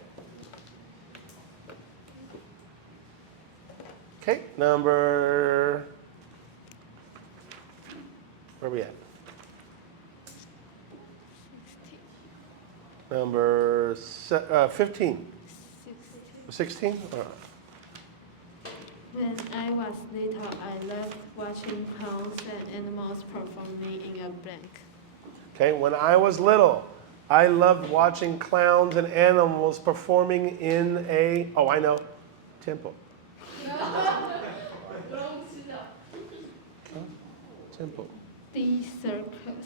Okay, number, where are we at? Number 15. 16? All right. When I was little, I loved watching clowns and animals performing in a blank. Okay, when I was little, I loved watching clowns and animals performing in a, oh, I know, temple. Temple. The circus.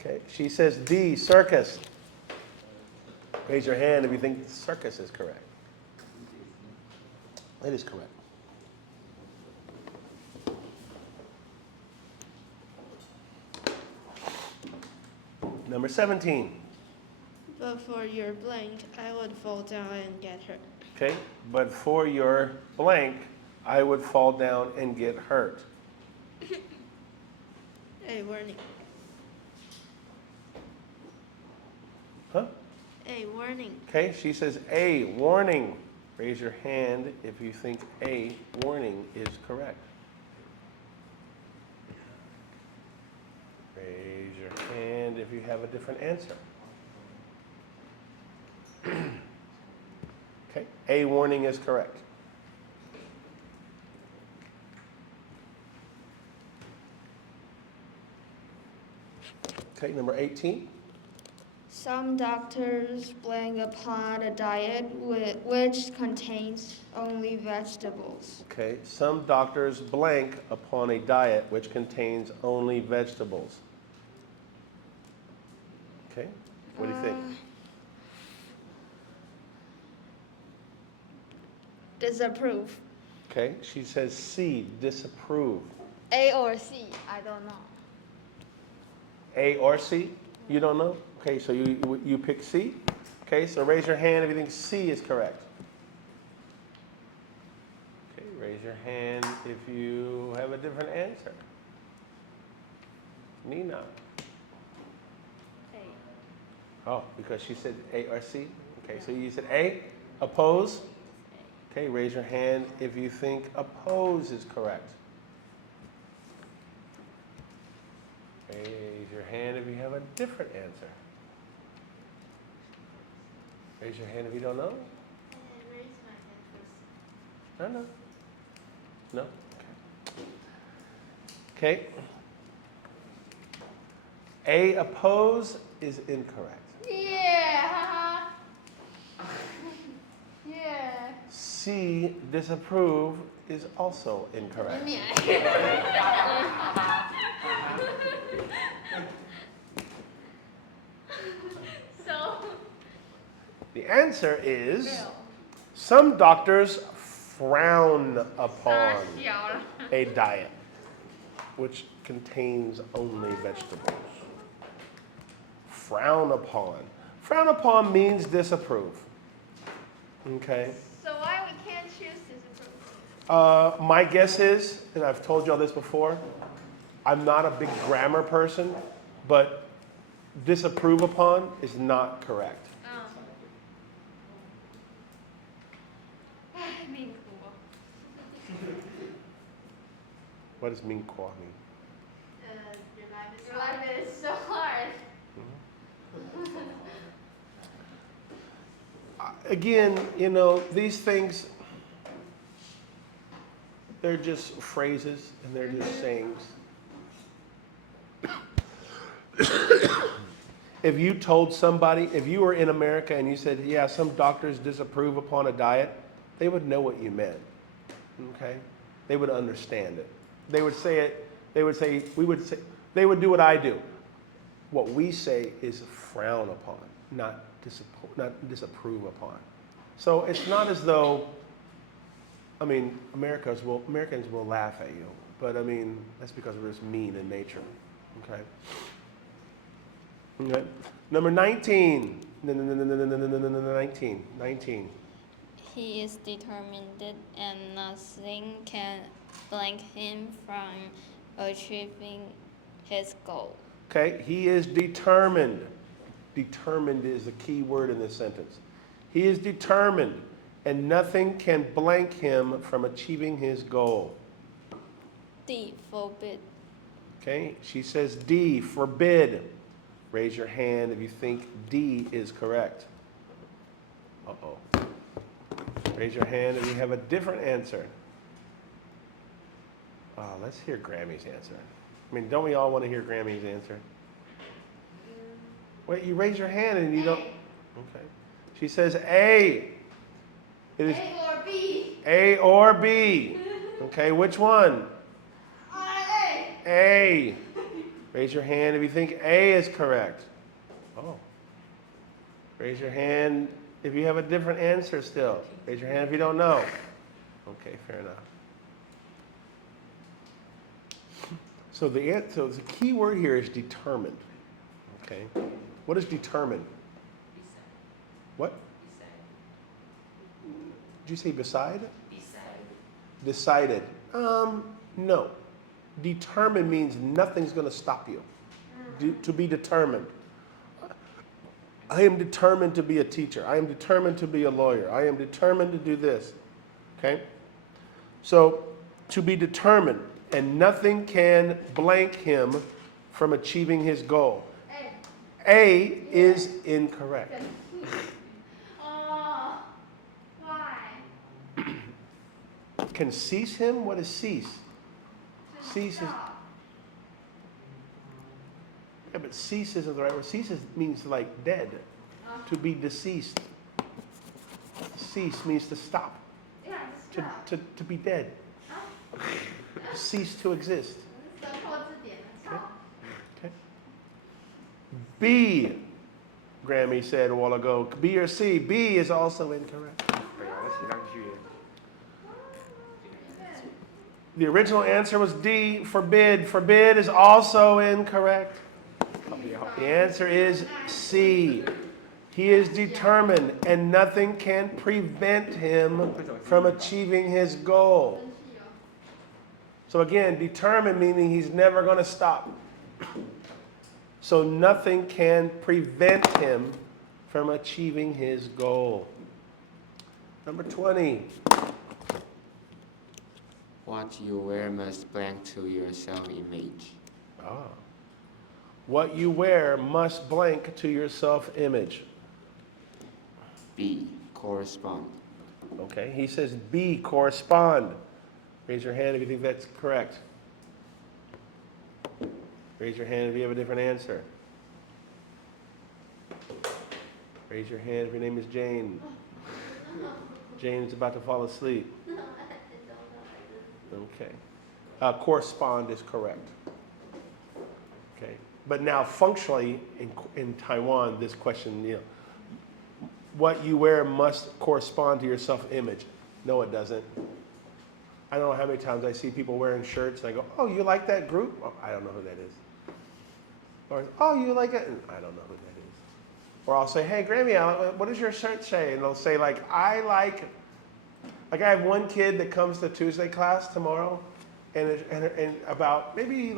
Okay, she says D, circus. Raise your hand if you think circus is correct. It is correct. Number 17. But for your blank, I would fall down and get hurt. Okay, but for your blank, I would fall down and get hurt. A warning. Huh? A warning. Okay, she says A, warning. Raise your hand if you think A, warning, is correct. Raise your hand if if you have a different answer. Okay, A warning is correct. Okay, number 18. Some doctors blank upon a diet which contains only vegetables. Okay, some doctors blank upon a diet which contains only vegetables. Okay, what do you think? Disapprove. Okay, she says C, disapprove. A or C, I don't know. A or C? You don't know? Okay, so you pick C. Okay, so raise your hand if you think C is correct. Okay, raise your hand if you have a different answer. Nina. Oh, because she said A or C? Okay, so you said A? Oppose? Okay, raise your hand if you think oppose is correct. Raise your hand if you have a different answer. Raise your hand if you don't know. No. No? Okay. A, oppose is incorrect. Yeah. Yeah. C, disapprove is also incorrect. So. The answer is some doctors frown upon a diet which contains only vegetables. Frown upon. Frown upon means disapprove. Okay? So why we can't choose disapprove? My guess is, and I've told you all this before, I'm not a big grammar person, but disapprove upon is not correct. What does Ming Kwa mean? Your life is so hard. Again, you know, these things, they're just phrases and they're just sayings. If you told somebody, if you were in America and you said, yeah, some doctors disapprove upon a diet, they would know what you meant. Okay? They would understand it. They would say it, they would say, they would do what I do. What we say is frown upon, not disapprove upon. So it's not as though, I mean, Americans will laugh at you, but I mean, that's because we're just mean in nature. Okay? Okay. Number 19. 19. He is determined and nothing can blank him from achieving his goal. Okay, he is determined. Determined is the key word in this sentence. He is determined, and nothing can blank him from achieving his goal. D, forbid. Okay, she says D, forbid. Raise your hand if you think D is correct. Uh-oh. Raise your hand if you have a different answer. Let's hear Grammy's answer. I mean, don't we all want to hear Grammy's answer? Wait, you raise your hand and you don't. Okay. She says A. It is A or B? A or B. Okay, which one? A. A. Raise your hand if you think A is correct. Oh. Raise your hand if you have a different answer still. Raise your hand if you don't know. Okay, fair enough. So the key word here is determined. Okay. What is determined? What? Did you say beside? Decided. No. Determined means nothing's going to stop you. To be determined. I am determined to be a teacher. I am determined to be a lawyer. I am determined to do this. Okay? So, to be determined, and nothing can blank him from achieving his goal. A is incorrect. Oh, why? Can cease him? What is cease? Cease is. Yeah, but cease isn't the right word. Cease means like dead, to be deceased. Cease means to stop, to be dead, cease to exist. Okay. B, Grammy said a while ago. B or C? B is also incorrect. 对啊，我写上去。 The original answer was D, forbid. Forbid is also incorrect. The answer is C. He is determined, and nothing can prevent him from achieving his goal. So again, determined meaning he's never going to stop. So nothing can prevent him from achieving his goal. Number 20. What you wear must blank to your self-image. Ah. What you wear must blank to your self-image. B, correspond. Okay, he says B, correspond. Raise your hand if you think that's correct. Raise your hand if you have a different answer. Raise your hand if your name is Jane. Jane's about to fall asleep. Okay. Correspond is correct. Okay. But now functionally in Taiwan, this question, what you wear must correspond to your self-image. No, it doesn't. I don't know how many times I see people wearing shirts and I go, oh, you like that group? Oh, I don't know who that is. Or, oh, you like it? And I don't know who that is. Or I'll say, hey, Grammy, what does your shirt say? And they'll say, like, I have one kid that comes to Tuesday class tomorrow, and about maybe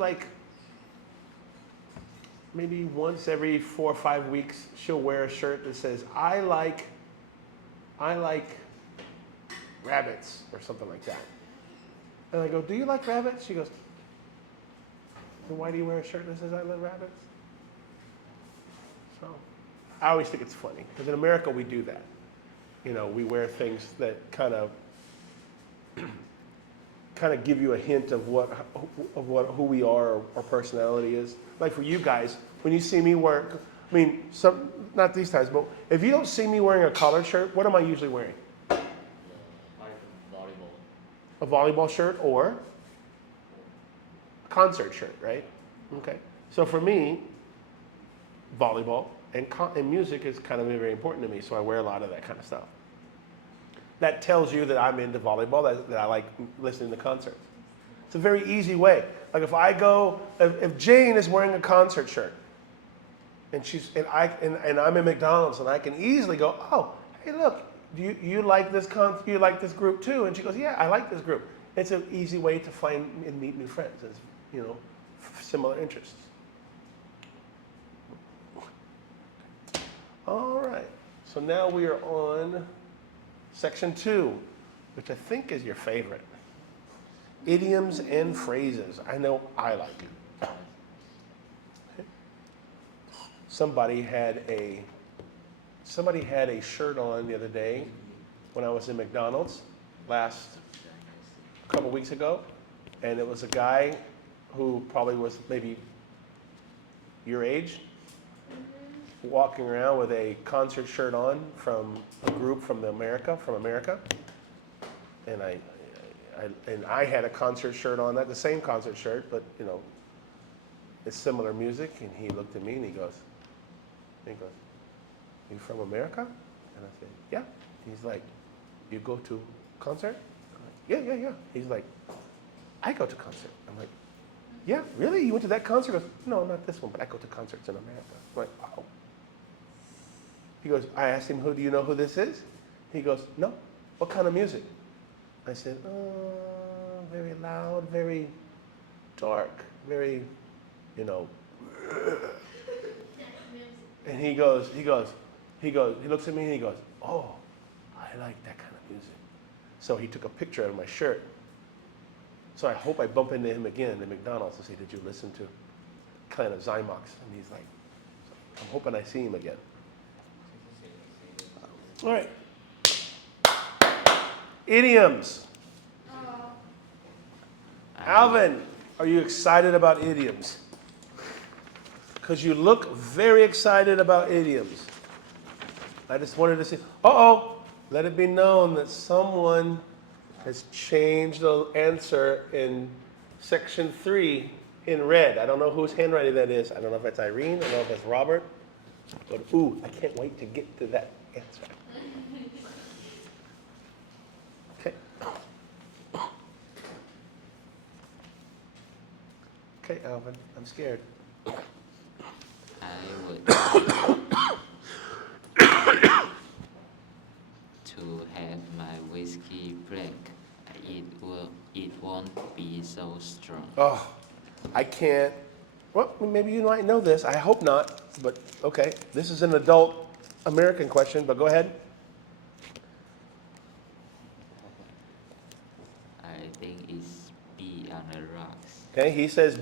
once every 4 or 5 weeks, she'll wear a shirt that says, I like rabbits, or something like that. And I go, do you like rabbits? She goes, then why do you wear a shirt that says I love rabbits? So I always think it's funny, because in America we do that. We wear things that kind of give you a hint of who we are or our personality is. Like for you guys, when you see me wear, not these times, but if you don't see me wearing a collared shirt, what am I usually wearing? A volleyball shirt or a concert shirt, right? Okay. So for me, volleyball and music is kind of very important to me, so I wear a lot of that kind of stuff. That tells you that I'm into volleyball, that I like listening to concerts. It's a very easy way. Like if Jane is wearing a concert shirt, and I'm in McDonald's, and I can easily go, oh, hey, look, you like this you like this group too? And she goes, yeah, I like this group. It's an easy way to find and meet new friends. It's, similar interests. All right. So now we are on section 2, which I think is your favorite. Idioms and phrases. I know I like it. Somebody had a shirt on the other day when I was in McDonald's a couple weeks ago, and it was a guy who probably was maybe your age, walking around with a concert shirt on from a group from America, and I had a concert shirt on, not the same concert shirt, but it's similar music, and he looked at me and he goes, you from America? And I said, yeah. He's like, you go to concert? I'm like, yeah. He's like, I go to concert. I'm like, yeah, really? You went to that concert? He goes, no, not this one, but I go to concerts in America. I'm like, wow. He goes, I asked him, do you know who this is? He goes, no. What kind of music? I said, very loud, very dark, very, And he looks at me and he goes, oh, I like that kind of music. So he took a picture of my shirt. So I hope I bump into him again at McDonald's and say, did you listen to Clan of Zymox? And he's like, I'm hoping I see him again. All right. Idioms. Alvin, are you excited about idioms? Because you look very excited about idioms. I just wanted to say, let it be known that someone has changed the answer in section 3 in red. I don't know whose handwriting that is. I don't know if it's Irene, I don't know if it's Robert. But I can't wait to get to that answer. Okay. Okay, Alvin, I'm scared. I would to have my whiskey black. It won't be so strong. Oh, I can't. Well, maybe you might know this. I hope not, but okay. This is an adult American question, but go ahead. I think it's B on the rocks. Okay, he says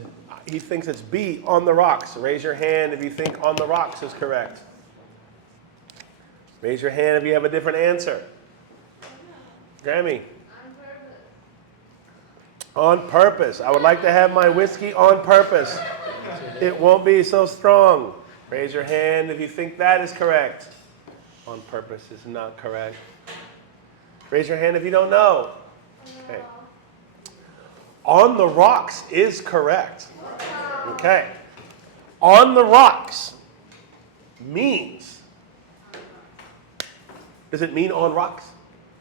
he thinks it's B, on the rocks. Raise your hand if you think on the rocks is correct. Raise your hand if you have a different answer. Grammy. On purpose. I would like to have my whiskey on purpose. It won't be so strong. Raise your hand if you think that is correct. On purpose is not correct. Raise your hand if you don't know. Okay. On the rocks is correct. Okay. On the rocks means. Does it mean on rocks?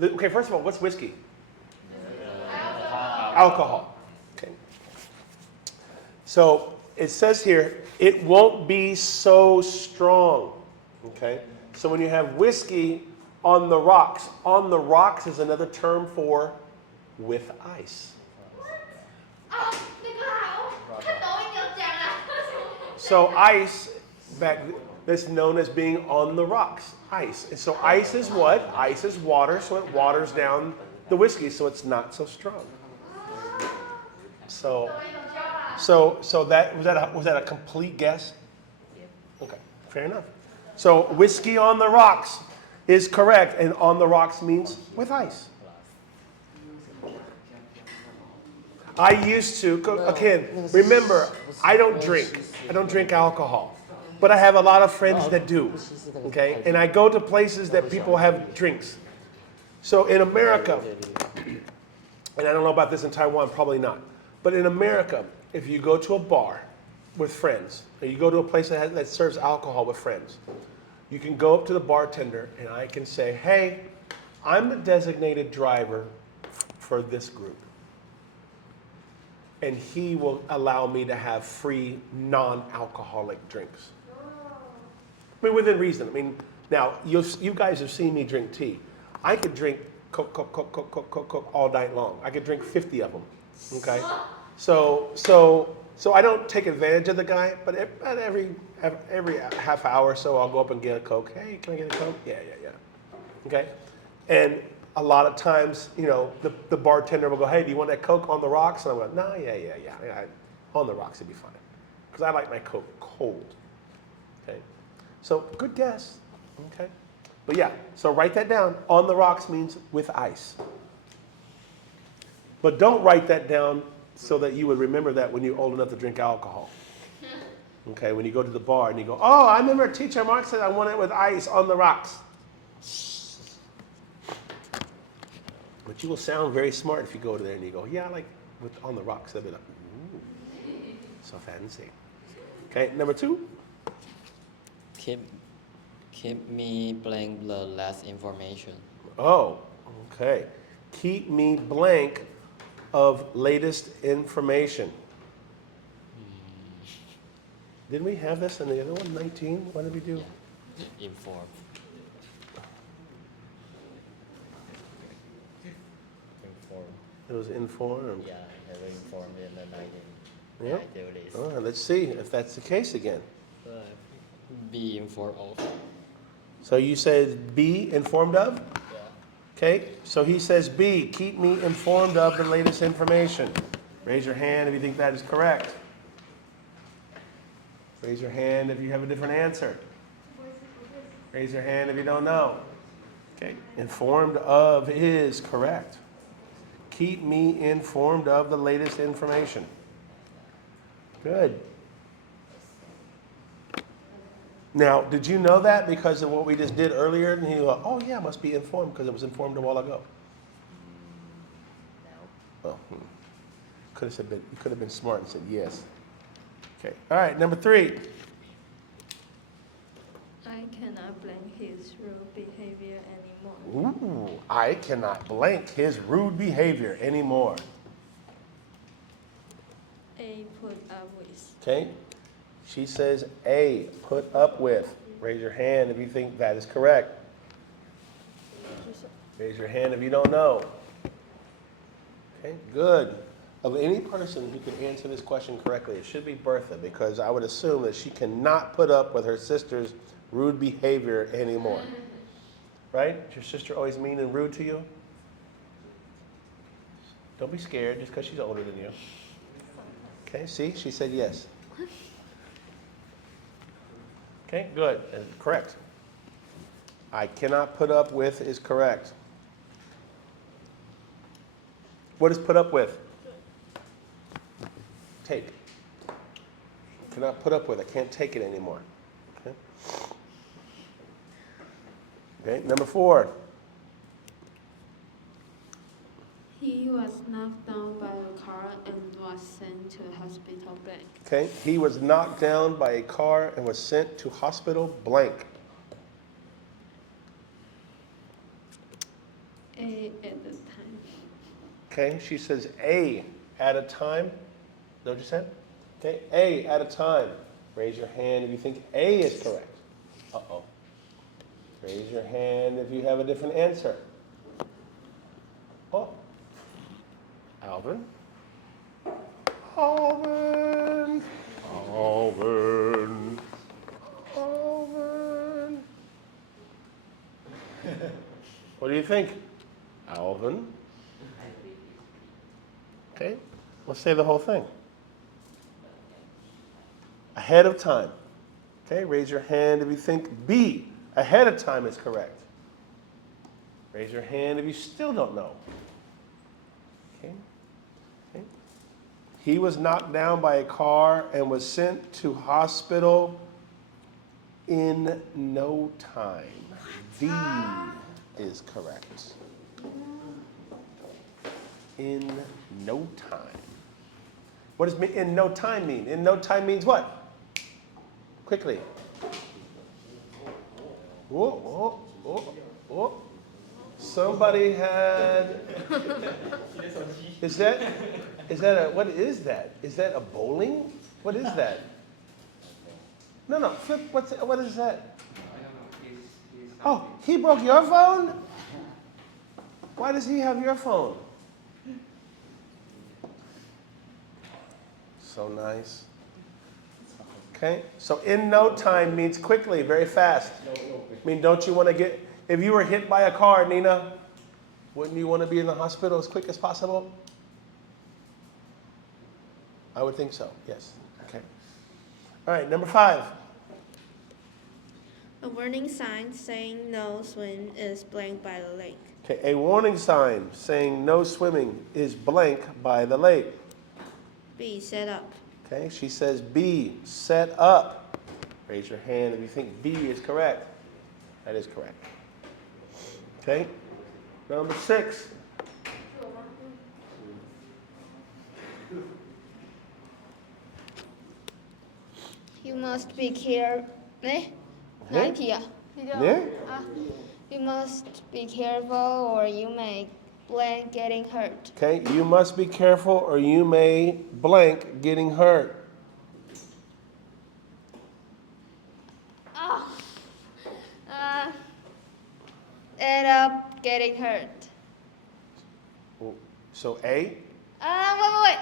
Okay, first of all, what's whiskey? Alcohol. Okay. So it says here, it won't be so strong. Okay. So when you have whiskey on the rocks is another term for with ice. So ice, that's known as being on the rocks, ice. And so ice is what? Ice is water, so it waters down the whiskey, so it's not so strong. So that was that a complete guess? Okay, fair enough. So whiskey on the rocks is correct, and on the rocks means with ice. I used to, again, remember, I don't drink alcohol, but I have a lot of friends that do, okay? And I go to places that people have drinks. So in America, and I don't know about this in Taiwan, probably not, but in America, if you go to a bar with friends, or you go to a place that serves alcohol with friends, you can go up to the bartender and I can say, hey, I'm the designated driver for this group. And he will allow me to have free non-alcoholic drinks. I mean, within reason. I mean, now, you guys have seen me drink tea. I could drink Coke all night long. I could drink 50 of them, okay? So I don't take advantage of the guy, but every half hour or so, I'll go up and get a Coke. Hey, can I get a Coke? Yeah. Okay? And a lot of times, the bartender will go, hey, do you want that Coke on the rocks? And I'm like, no, yeah. On the rocks would be fine. Because I like my Coke cold. Okay? So, good guess. Okay? But yeah, so write that down. On the rocks means with ice. But don't write that down so that you would remember that when you're old enough to drink alcohol. Okay, when you go to the bar and you go, oh, I remember teacher Mark said I want it with ice on the rocks. But you will sound very smart if you go to there and you go, yeah, I like with on the rocks. They'll be like, ooh, so fancy. Okay, number 2. Keep me blank the last information. Oh, okay. Keep me blank of latest information. Didn't we have this in the other one, 19? What did we do? Yeah. Inform. It was informed. Yeah, never informed in the 19. Yeah. I do this. Oh, let's see if that's the case again. Be informed of. So you said be informed of? Yeah. Okay, so he says B, keep me informed of the latest information. Raise your hand if you think that is correct. Raise your hand if you have a different answer. Raise your hand if you don't know. Okay, informed of is correct. Keep me informed of the latest information. Good. Now, did you know that because of what we just did earlier? And you go, oh yeah, must be informed because it was informed a while ago. Oh, could have been, you could have been smart and said yes. Okay. All right. Number 3. I cannot blame his rude behavior anymore. Ooh, I cannot blank his rude behavior anymore. A put up with. Okay. She says A, put up with. Raise your hand if you think that is correct. Raise your hand if you don't know. Okay, good. Of any person who can answer this question correctly, it should be Bertha, because I would assume that she cannot put up with her sister's rude behavior anymore. Right? Is your sister always mean and rude to you? Don't be scared just because she's older than you. Okay, see? She said yes. Okay, good. And correct. I cannot put up with is correct. What is put up with? Take. Cannot put up with. I can't take it anymore. Okay. Okay, number 4. He was knocked down by a car and was sent to hospital blank. Okay, he was knocked down by a car and was sent to hospital blank. A at the time. Okay, she says A at a time. Is that what you said? Okay, A at a time. Raise your hand if you think A is correct. Uh-oh. Raise your hand if you have a different answer. Oh. Alvin? Alvin! Alvin! Alvin! What do you think? Alvin? Okay, let's say the whole thing. Ahead of time. Okay, raise your hand if you think B, ahead of time, is correct. Raise your hand if you still don't know. Okay. Okay. He was knocked down by a car and was sent to hospital in no time. D is correct. In no time. What does in no time mean? In no time means what? Quickly. Whoa, whoa, whoa, whoa. Somebody had. Is that a, what is that? Is that a bowling? What is that? No, no, flip, what is that? Oh, he broke your phone? Why does he have your phone? So nice. Okay, so in no time means quickly, very fast. I mean, don't you want to get, if you were hit by a car, Nina, wouldn't you want to be in the hospital as quick as possible? I would think so, yes. Okay. All right, number 5. A warning sign saying no swim is blank by the lake. Okay, a warning sign saying no swimming is blank by the lake. B, set up. Okay, she says B, set up. Raise your hand if you think B is correct. That is correct. Okay, number 6. You must be careful. Yeah. 90啊， Yeah. You must be careful or you may blank getting hurt. Okay, you must be careful or you may blank getting hurt. Oh. End up getting hurt. So A? Wait.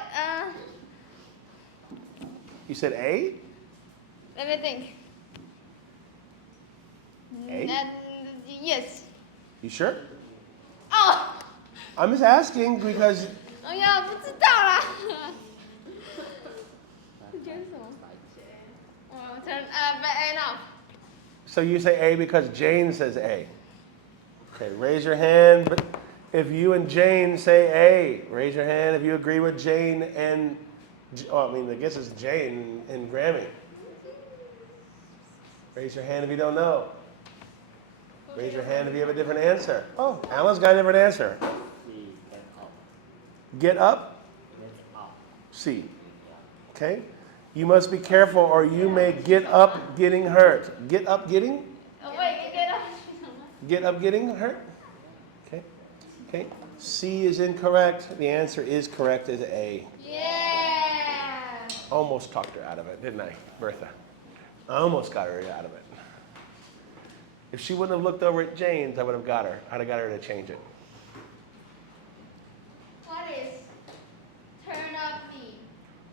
You said A? Let me think. A? Yes. You sure? Oh. I'm just asking because 哎呀，不知道啦。这是什么？ Enough. So you say A because Jane says A. Okay, raise your hand. But if you and Jane say A, raise your hand if you agree with Jane and, oh, I mean, I guess it's Jane and Grammy. Raise your hand if you don't know. Raise your hand if you have a different answer. Oh, Alan's got a different answer. Get up? C. Okay? You must be careful or you may get up getting hurt. Get up getting? Oh, wait, get up. Get up getting hurt? Okay. Okay. C is incorrect. The answer is correct as A. Yeah. Almost talked her out of it, didn't I, Bertha? I almost got her out of it. If she wouldn't have looked over at Jane's, I would have got her. I'd have got her to change it. What is turn up mean?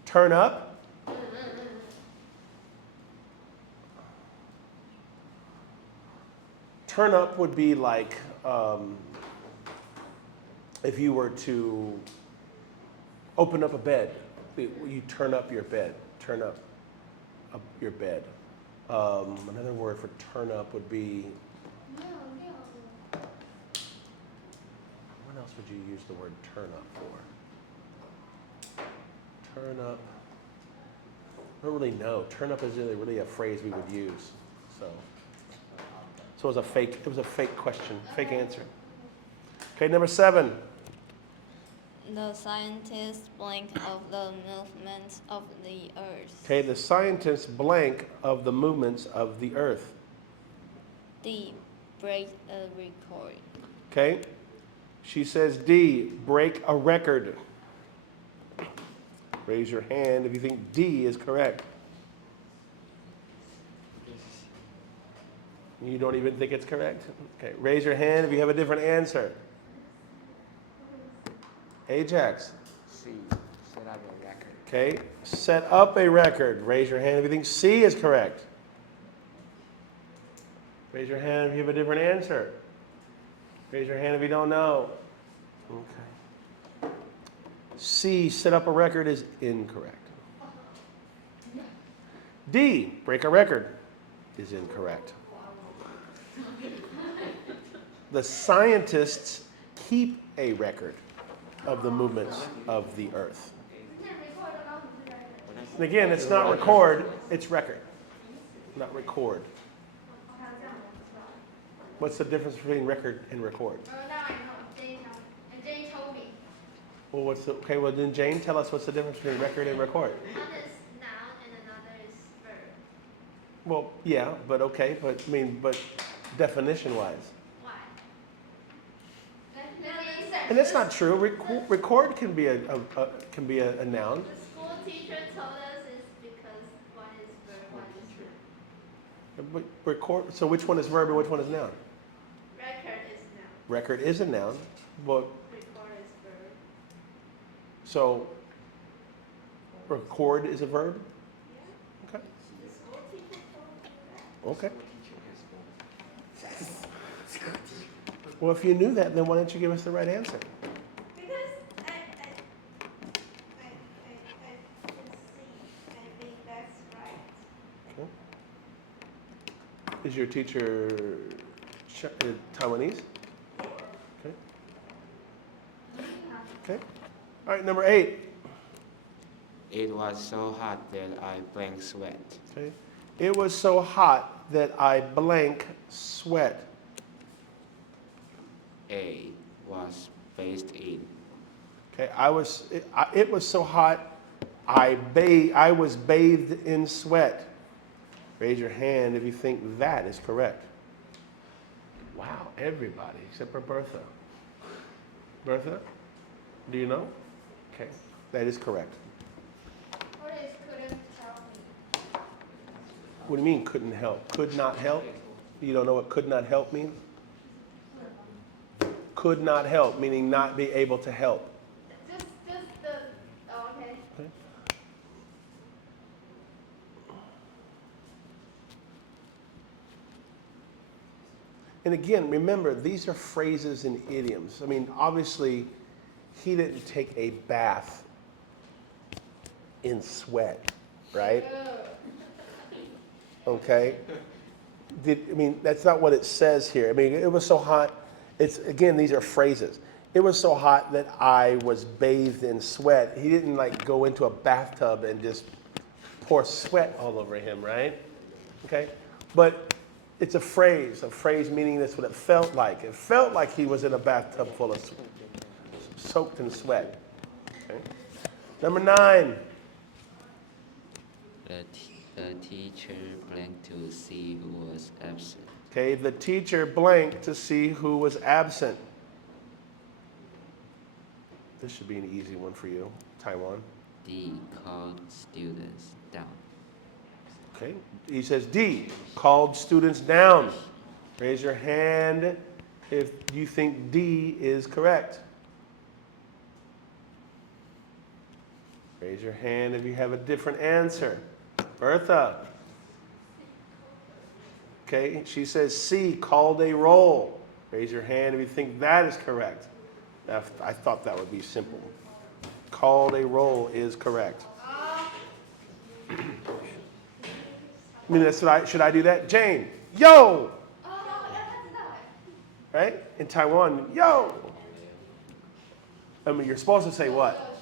Turn up? Turn up would be like if you were to open up a bed. You turn up your bed. Turn up your bed. Another word for turn up would be, what else would you use the word turn up for? Turn up. I don't really know. Turn up is really a phrase we would use. So it was a fake question, fake answer. Okay, number 7. The scientists blank of the movements of the earth. Okay, the scientists blank of the movements of the earth. D. Break a record. Okay, she says D, break a record. Raise your hand if you think D is correct. You don't even think it's correct? Okay, raise your hand if you have a different answer. Ajax. C. Set up a record. Okay, set up a record. Raise your hand if you think C is correct. Raise your hand if you have a different answer. Raise your hand if you don't know. Okay. C, set up a record is incorrect. D, break a record is incorrect. The scientists keep a record of the movements of the earth. And again, it's not record, it's record. Not record. What's the difference between record and record? Oh, now I know. Jane told me. Well, well then Jane, tell us what's the difference between record and record. One is noun and another is verb. Well, yeah, but definition-wise. Why? And that's not true. Record can be a noun. The school teacher told us it's because one is verb, one is verb. But record. So which one is verb and which one is noun? Record is noun. Record is a noun. Well, Record is verb. so record is a verb. Yeah. Okay. The school teacher told me that. Okay. Well, if you knew that, then why don't you give us the right answer? Because I can see. I think that's right. Okay. Is your teacher Taiwanese? Okay. Okay. All right, number 8. It was so hot that I blank sweat. Okay. It was so hot that I blank sweat. A. Was bathed in. Okay. It was so hot I was bathed in sweat. Raise your hand if you think that is correct. Wow, everybody except for Bertha. Bertha, do you know? Okay, that is correct. What is couldn't tell me? What do you mean couldn't help? Could not help? You don't know what could not help means? Could not help, meaning not be able to help. Just the, oh, okay. Okay. And again, remember, these are phrases and idioms. I mean, obviously, he didn't take a bath in sweat, right? Okay? That's not what it says here. It was so hot. Again, these are phrases. It was so hot that I was bathed in sweat. He didn't like go into a bathtub and just pour sweat all over him, right? Okay? But it's a phrase meaning that's what it felt like. It felt like he was in a bathtub full of soaked in sweat. Okay? Number 9. The teacher blanked to see who was absent. Okay, the teacher blanked to see who was absent. This should be an easy one for you, Taiwan. D called students down. Okay, he says D, called students down. Raise your hand if you think D is correct. Raise your hand if you have a different answer. Bertha. Okay, she says C, called a roll. Raise your hand if you think that is correct. I thought that would be simple. Called a roll is correct. Should I do that? Jane, yo! Right? In Taiwan, yo! You're supposed to say what?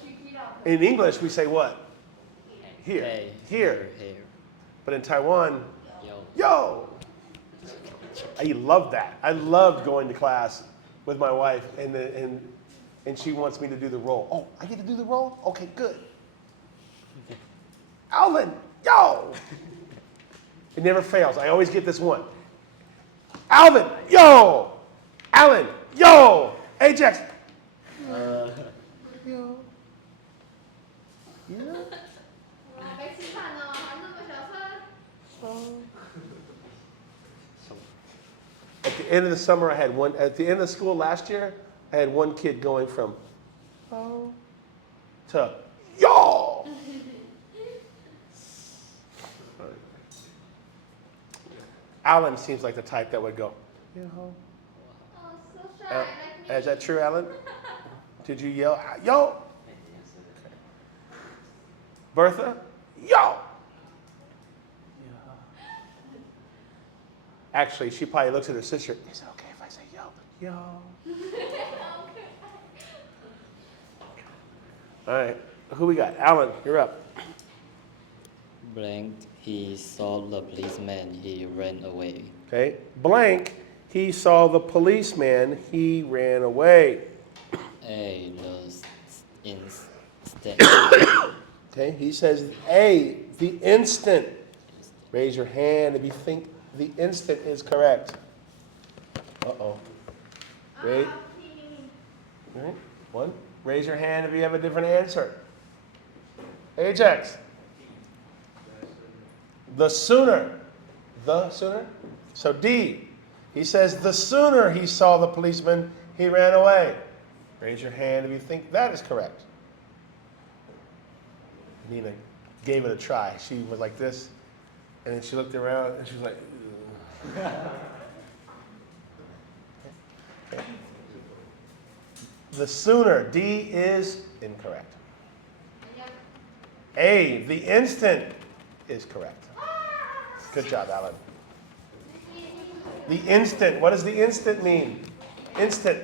In English, we say what? Here. Hey, Here. here. But in Taiwan, Yo. yo! I love that. I loved going to class with my wife, and she wants me to do the roll. Oh, I get to do the roll? Okay, good. Alvin, yo! It never fails. I always get this one. Alvin, yo! Alan, yo! Ajax, yo. Yeah. At the end of the summer, at the end of school last year, I had one kid going from oh to yo. Alan seems like the type that would go, yo. Is that true, Alan? Did you yell, yo? Bertha, yo. Actually, she probably looks at her sister. Is it okay if I say yo? Yo. All right. Who we got? Alan, you're up. Blank, he saw the policeman, he ran away. Okay. Blank, he saw the policeman, he ran away. A, the instant. Okay. He says A, the instant. Raise your hand if you think the instant is correct. Uh-oh. Wait. All right. One. Raise your hand if you have a different answer. Ajax. The sooner. The sooner? So D. He says the sooner he saw the policeman, he ran away. Raise your hand if you think that is correct. Nina gave it a try. She was like this, and then she looked around, and she was like, okay. The sooner, D is incorrect. A, the instant is correct. Good job, Alan. The instant, what does the instant mean? Instant.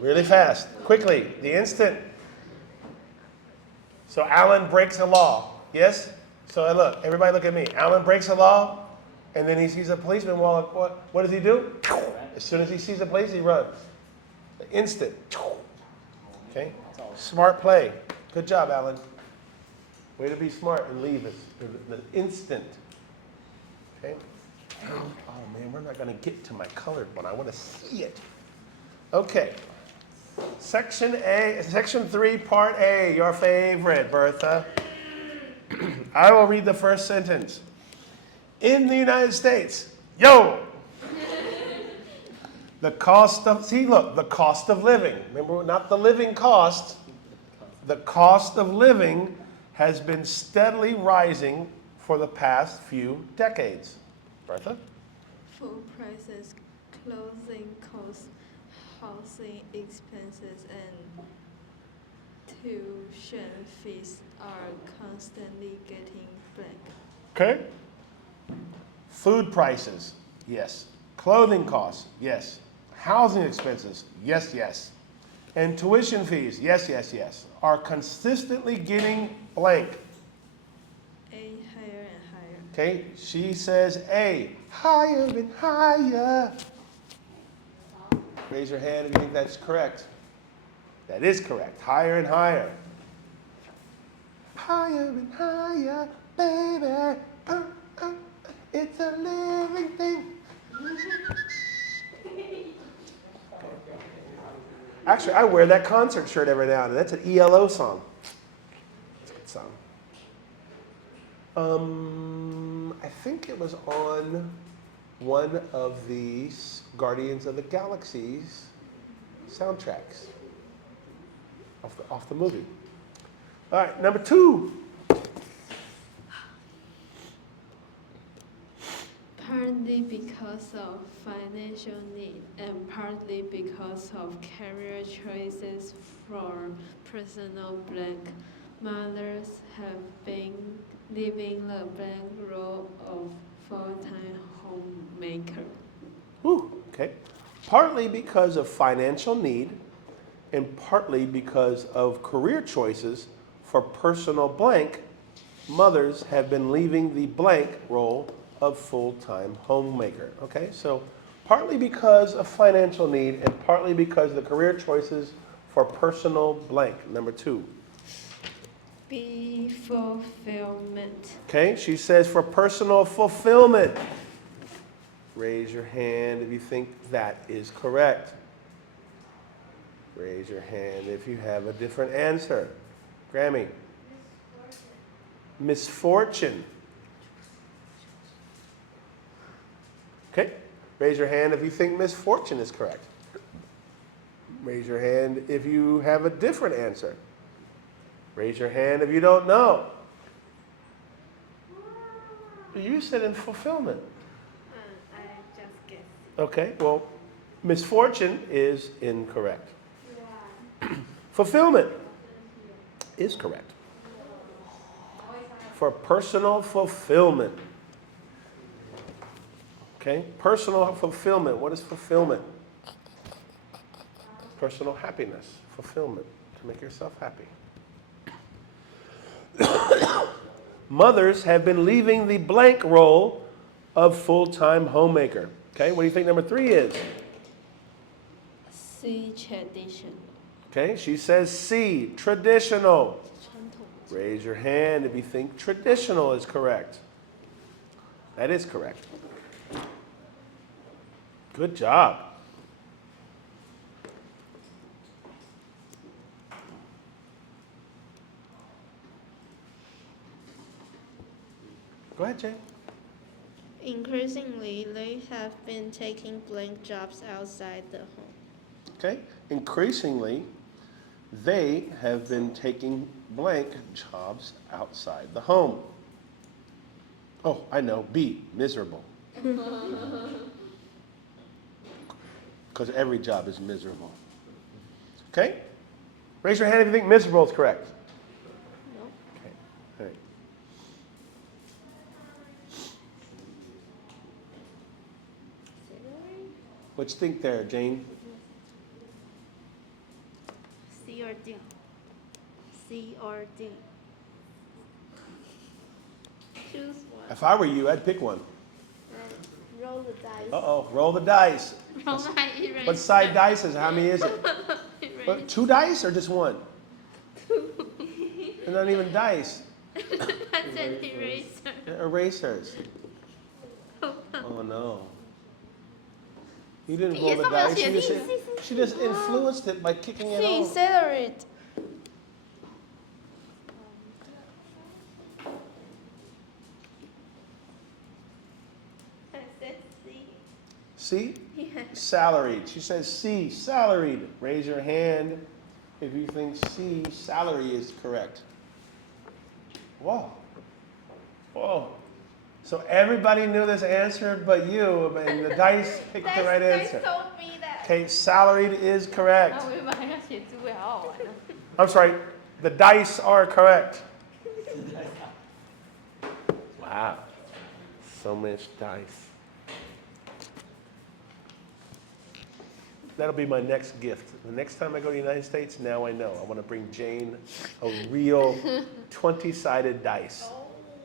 Really fast, quickly, the instant. So Alan breaks a law, yes? So look, everybody look at me. Alan breaks a law, and then he sees a policeman. Well, what does he do? As soon as he sees a police, he runs. The instant. Okay? Smart play. Good job, Alan. Way to be smart and leave us. The instant. Okay? Oh man, we're not going to get to my colored one. I want to see it. Okay. Section 3, Part A, your favorite, Bertha. I will read the first sentence. In the United States, yo! The cost of living. Remember, not the living cost. The cost of living has been steadily rising for the past few decades. Bertha? Food prices, clothing costs, housing expenses, and tuition fees are constantly getting blank. Okay? Food prices, yes. Clothing costs, yes. Housing expenses, yes, yes. And tuition fees, yes, yes, yes, are consistently getting blank. A, higher and higher. Okay? She says A, higher and higher. Raise your hand if you think that's correct. That is correct. Higher and higher. Higher and higher, baby. It's a living thing. Actually, I wear that concert shirt every now and then. That's an ELO song. It's a good song. I think it was on one of the Guardians of the Galaxy's soundtracks off the movie. All right, number 2. Partly because of financial need and partly because of career choices for personal blank, mothers have been leaving the blank role of full-time homemaker. Whew, okay. Partly because of financial need and partly because of career choices for personal blank, mothers have been leaving the blank role of full-time homemaker. Okay, so partly because of financial need and partly because of the career choices for personal blank. Number 2. B, fulfillment. Okay, she says for personal fulfillment. Raise your hand if you think that is correct. Raise your hand if you have a different answer. Grammy. Misfortune. Okay, raise your hand if you think misfortune is correct. Raise your hand if you have a different answer. Raise your hand if you don't know. You said in fulfillment. I just guessed. Okay, well, misfortune is incorrect. Fulfillment is correct. For personal fulfillment. Okay, personal fulfillment. What is fulfillment? Personal happiness, fulfillment, to make yourself happy. Mothers have been leaving the blank role of full-time homemaker. Okay, what do you think number 3 is? C, tradition. Okay, she says C, traditional. Raise your hand if you think traditional is correct. That is correct. Good job. Go ahead, Jane. Increasingly, they have been taking blank jobs outside the home. Okay, increasingly, they have been taking blank jobs outside the home. Oh, I know, B, miserable. Because every job is miserable. Okay? Raise your hand if you think miserable is correct. No. Okay. All right. What you think there, Jane? C or D? C or D? Choose one. If I were you, I'd pick one. Roll the dice. Uh-oh, roll the dice. Roll my eraser. What side dice is? How many is it? What, 2 dice or just 1? They're not even dice. That's an eraser. They're erasers. Oh no. You didn't roll the dice. She just influenced it by kicking it C, off. celebrate. I said C. C? Yeah. Salaried. She says C, salaried. Raise your hand if you think C, salary is correct. Whoa. Whoa. So everybody knew this answer but you, and the dice picked the right answer. They told me that. Okay, salaried is correct. I'm sorry, the dice are correct. Wow. Wow. So much dice. That'll be my next gift. The next time I go to the United States, now I know. I want to bring Jane a real 20-sided dice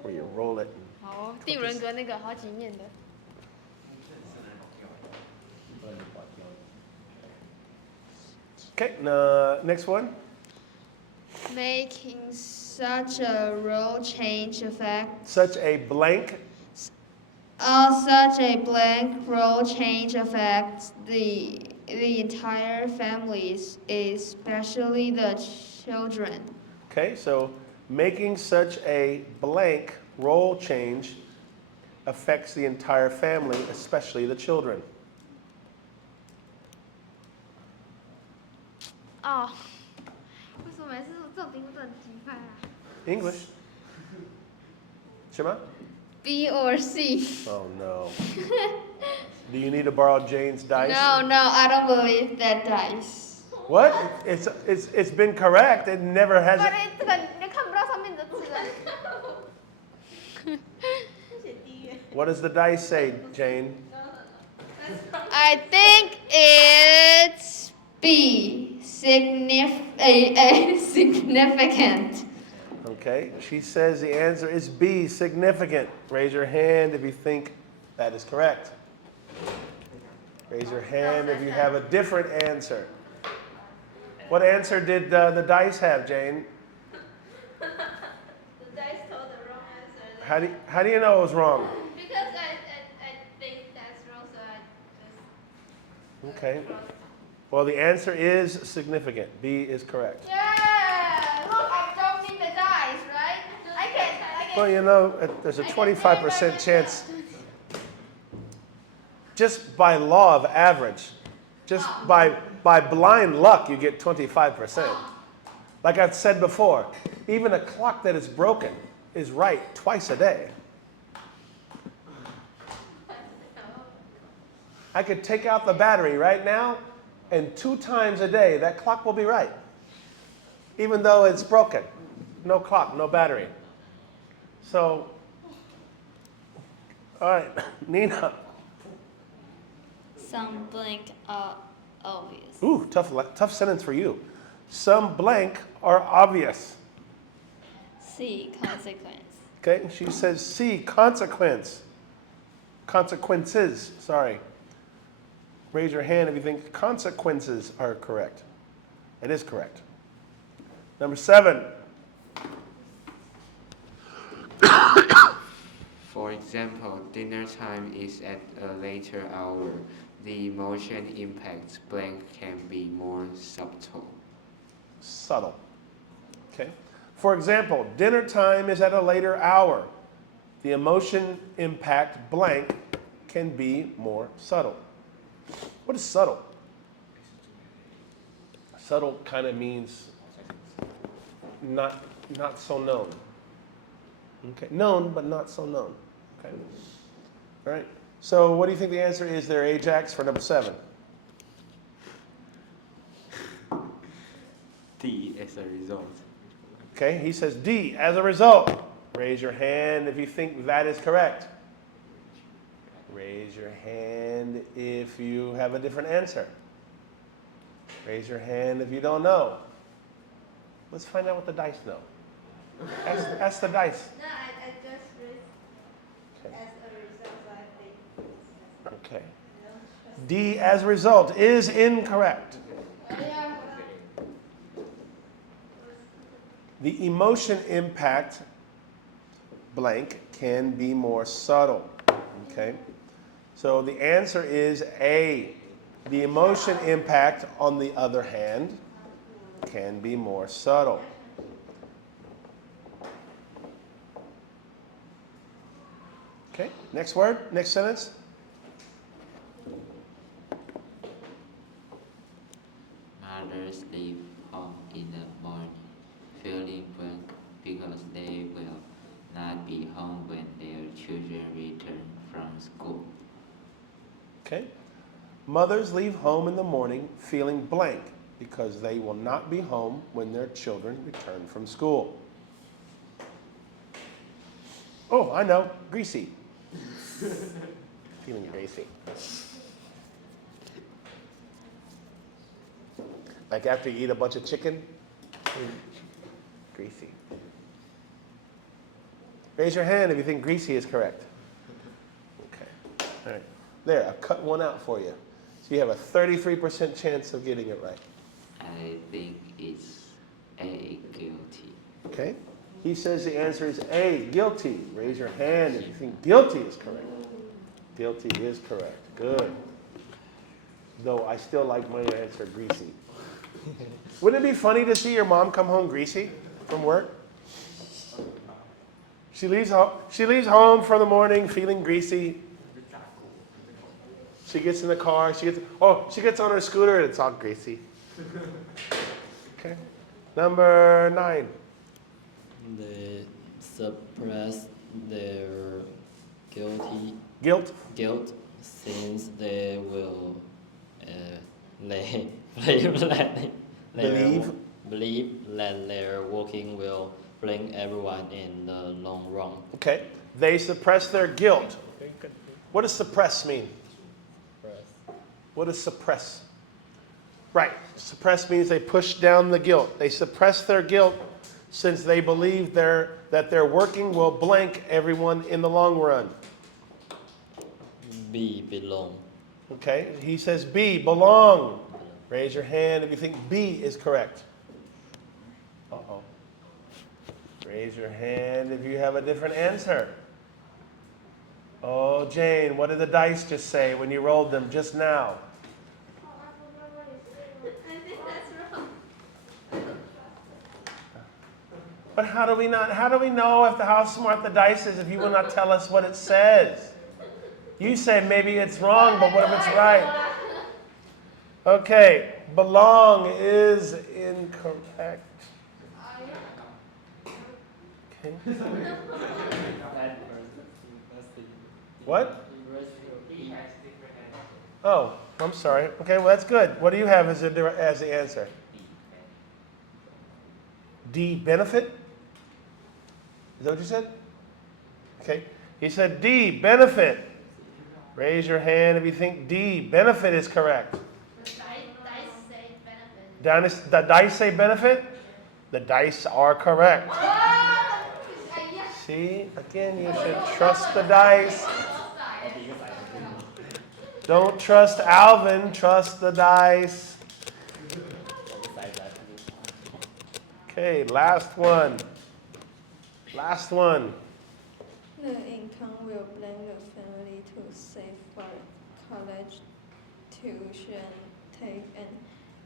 where you roll it. 好，第五人格那个好几面的。 Okay, next one. Making such a role change affect Such a blank. such a blank role change affects the entire families, especially the children. Okay, so making such a blank role change affects the entire family, especially the children. 哦，为什么每次这种题目都很奇怪啊 English. 什么?？B or C? Oh no. Do you need to borrow Jane's dice? No, I don't believe that dice. What? It's been correct. It never has. 这个你看不到上面的字啊。 What does the dice say, Jane? I think it's B. Significant. Okay, she says the answer is B, significant. Raise your hand if you think that is correct. Raise your hand if you have a different answer. What answer did the dice have, Jane? The dice told the wrong answer. How do you know it was wrong? Because I think that's wrong, so I just. Okay. Well, the answer is significant. B is correct. Yeah! Look, I'm dropping the dice, right? I can. Well, you know, there's a 25% chance, just by law of average, just by blind luck, you get 25%. Like I've said before, even a clock that is broken is right twice a day. I could take out the battery right now, and 2 times a day, that clock will be right. Even though it's broken. No clock, no battery. So, all right, Nina. Some blank are obvious. Ooh, tough sentence for you. Some blank are obvious. C. Consequence. Okay, she says C, consequence. Consequences, sorry. Raise your hand if you think consequences are correct. It is correct. Number 7. For example, dinner time is at a later hour. The emotion impact blank can be more subtle. Subtle. Okay. For example, dinner time is at a later hour. The emotion impact blank can be more subtle. What is subtle? Subtle kind of means not so known. Okay. Known, but not so known. Okay. All right. So what do you think the answer is there, Ajax, for number 7? D as a result. Okay, he says D, as a result. Raise your hand if you think that is correct. Raise your hand if you have a different answer. Raise your hand if you don't know. Let's find out what the dice know. Ask the dice. No, I just read Okay. as a result, so I think. Okay. D, as a result, is incorrect. The emotion impact blank can be more subtle. Okay? So the answer is A. The emotion impact, on the other hand, can be more subtle. Okay, next word, next sentence. Mothers leave home in the morning, feeling blank because they will not be home when their children return from school. Okay. Mothers leave home in the morning feeling blank because they will not be home when their children return from school. Oh, I know. Greasy. Feeling greasy. Like after you eat a bunch of chicken? Greasy. Raise your hand if you think greasy is correct. Okay. All right. There, I've cut one out for you. So you have a 33% chance of getting it right. I think it's A, guilty. Okay? He says the answer is A, guilty. Raise your hand if you think guilty is correct. Guilty is correct. Good. Though I still like my answer, greasy. Wouldn't it be funny to see your mom come home greasy from work? She leaves home for the morning feeling greasy. She gets in the car. She gets on her scooter and it's all greasy. Okay. Number 9. They suppress their Guilt. since they will believe that their working will bring everyone in the long run. Okay. They suppress their guilt. What does suppress mean? What does suppress? Right. Suppress means they push down the guilt. They suppress their guilt since they believe that their working will blank everyone in the long run. B, belong. Okay. He says B, belong. Raise your hand if you think B is correct. Uh-oh. Raise your hand if you have a different answer. Oh, Jane, what did the dice just say when you rolled them just now? I think that's wrong. But how do we know how smart the dice is if you will not tell us what it says? You say maybe it's wrong, but what if it's right? Okay, belong is incorrect. Okay. What? Oh, I'm sorry. Okay, well that's good. What do you have as the answer? D, benefit? Is that what you said? Okay. He said D, benefit. Raise your hand if you think D, benefit is correct. The dice say benefit? The dice are correct. See, again, you should trust the dice. Don't trust Alvin, trust the dice. Okay, last one. Last one. The income will blame the family to save for college tuition, take an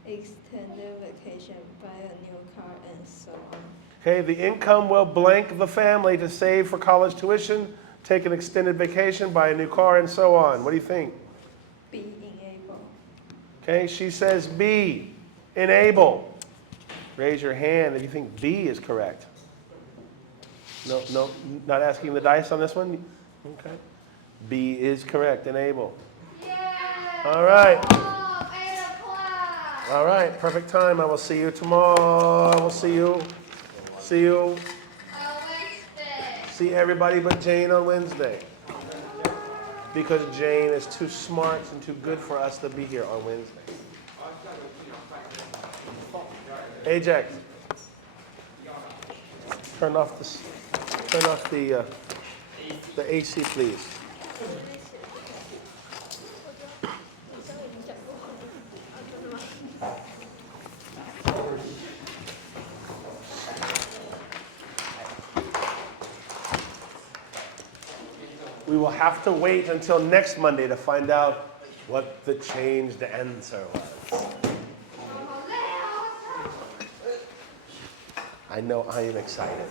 extended vacation, buy a new car, and so on. Okay, the income will blank the family to save for college tuition, take an extended vacation, buy a new car, and so on. What do you think? Be enable. Okay, she says B, enable. Raise your hand if you think B is correct. No, not asking the dice on this one? Okay. B is correct, enable. All right. All right, perfect time. I will see you tomorrow. I will see you. See everybody but Jane on Wednesday. Because Jane is too smart and too good for us to be here on Wednesday. Ajax, turn off the AC, please. We will have to wait until next Monday to find out what the changed answer was. I know I am excited.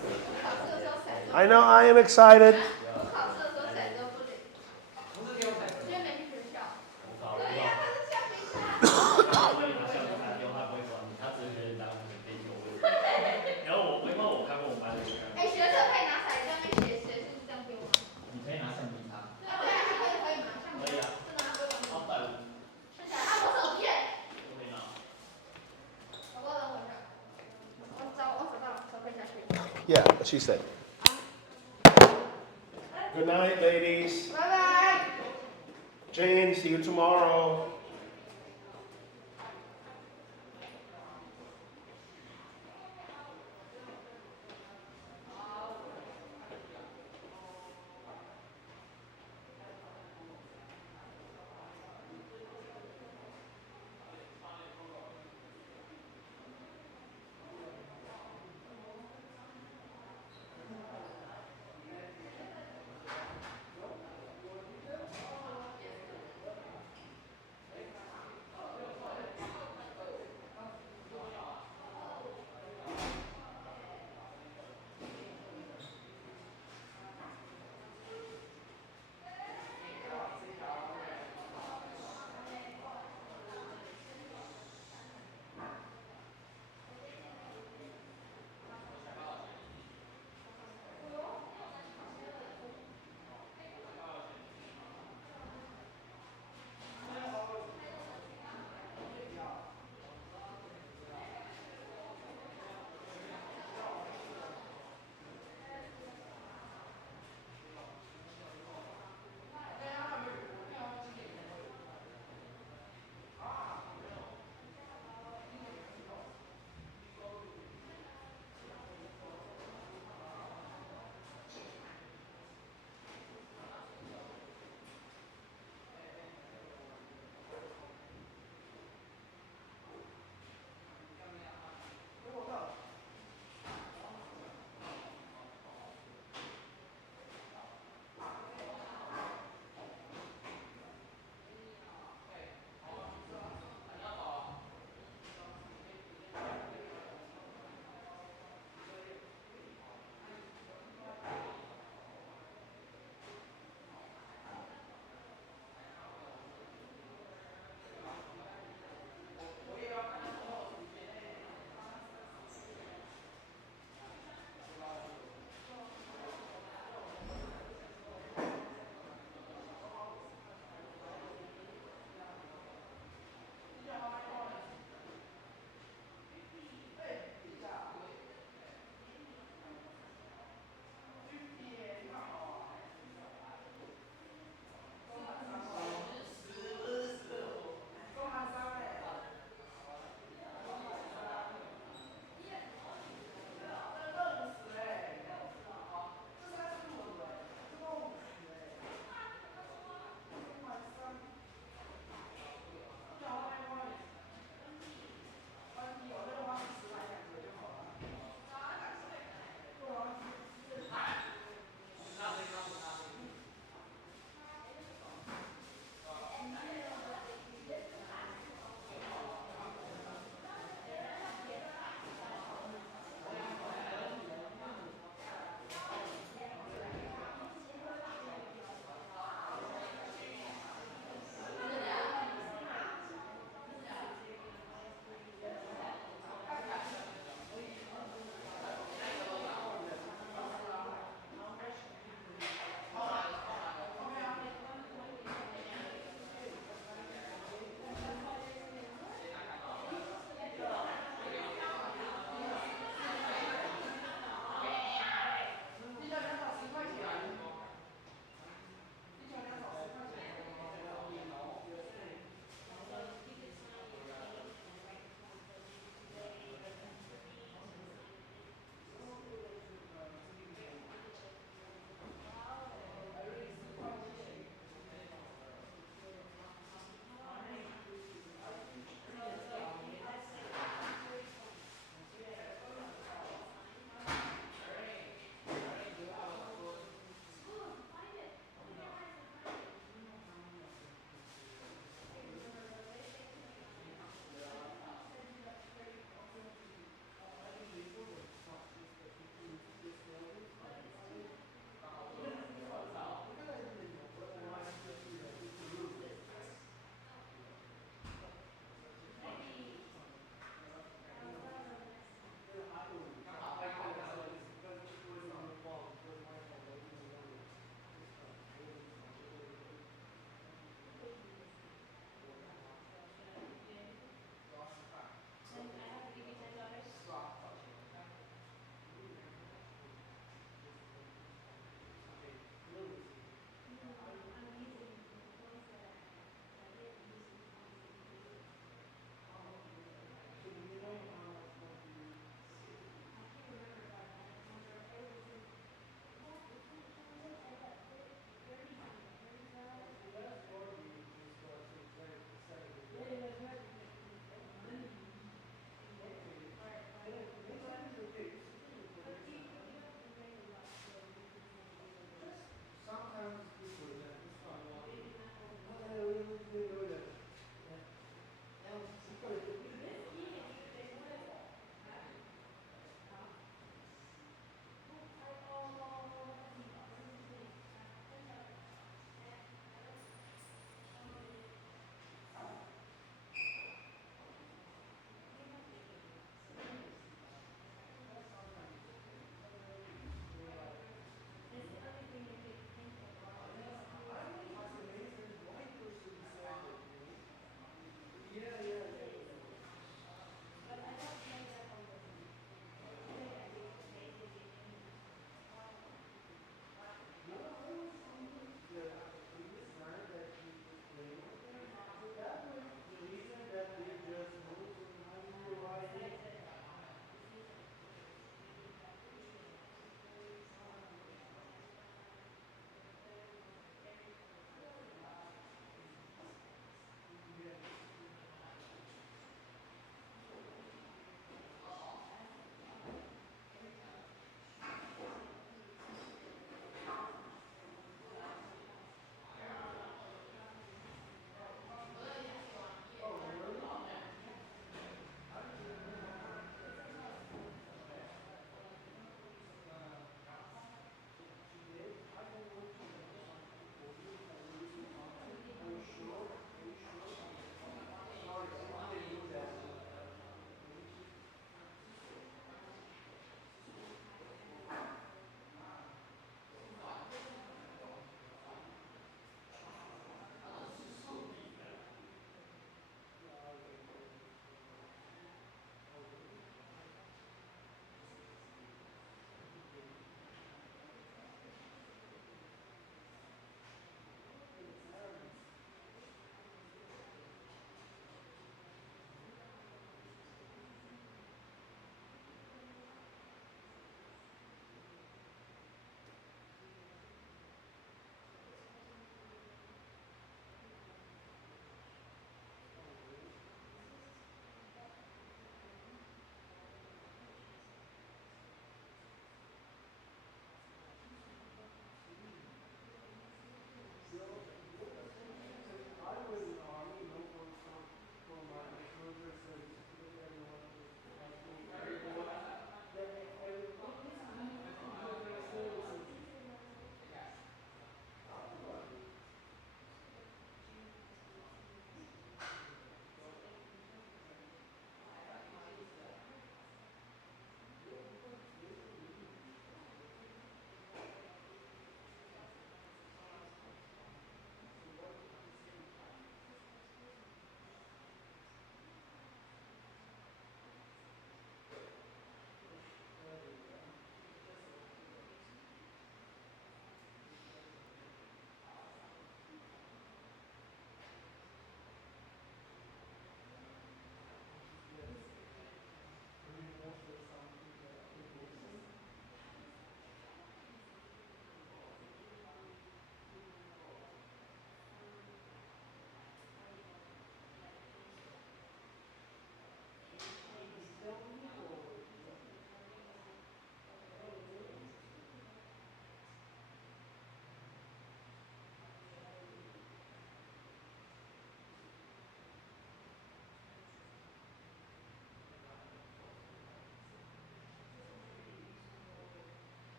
Yeah, what she said. Good night, ladies. Bye-bye. Jane, see you tomorrow.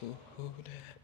Who that?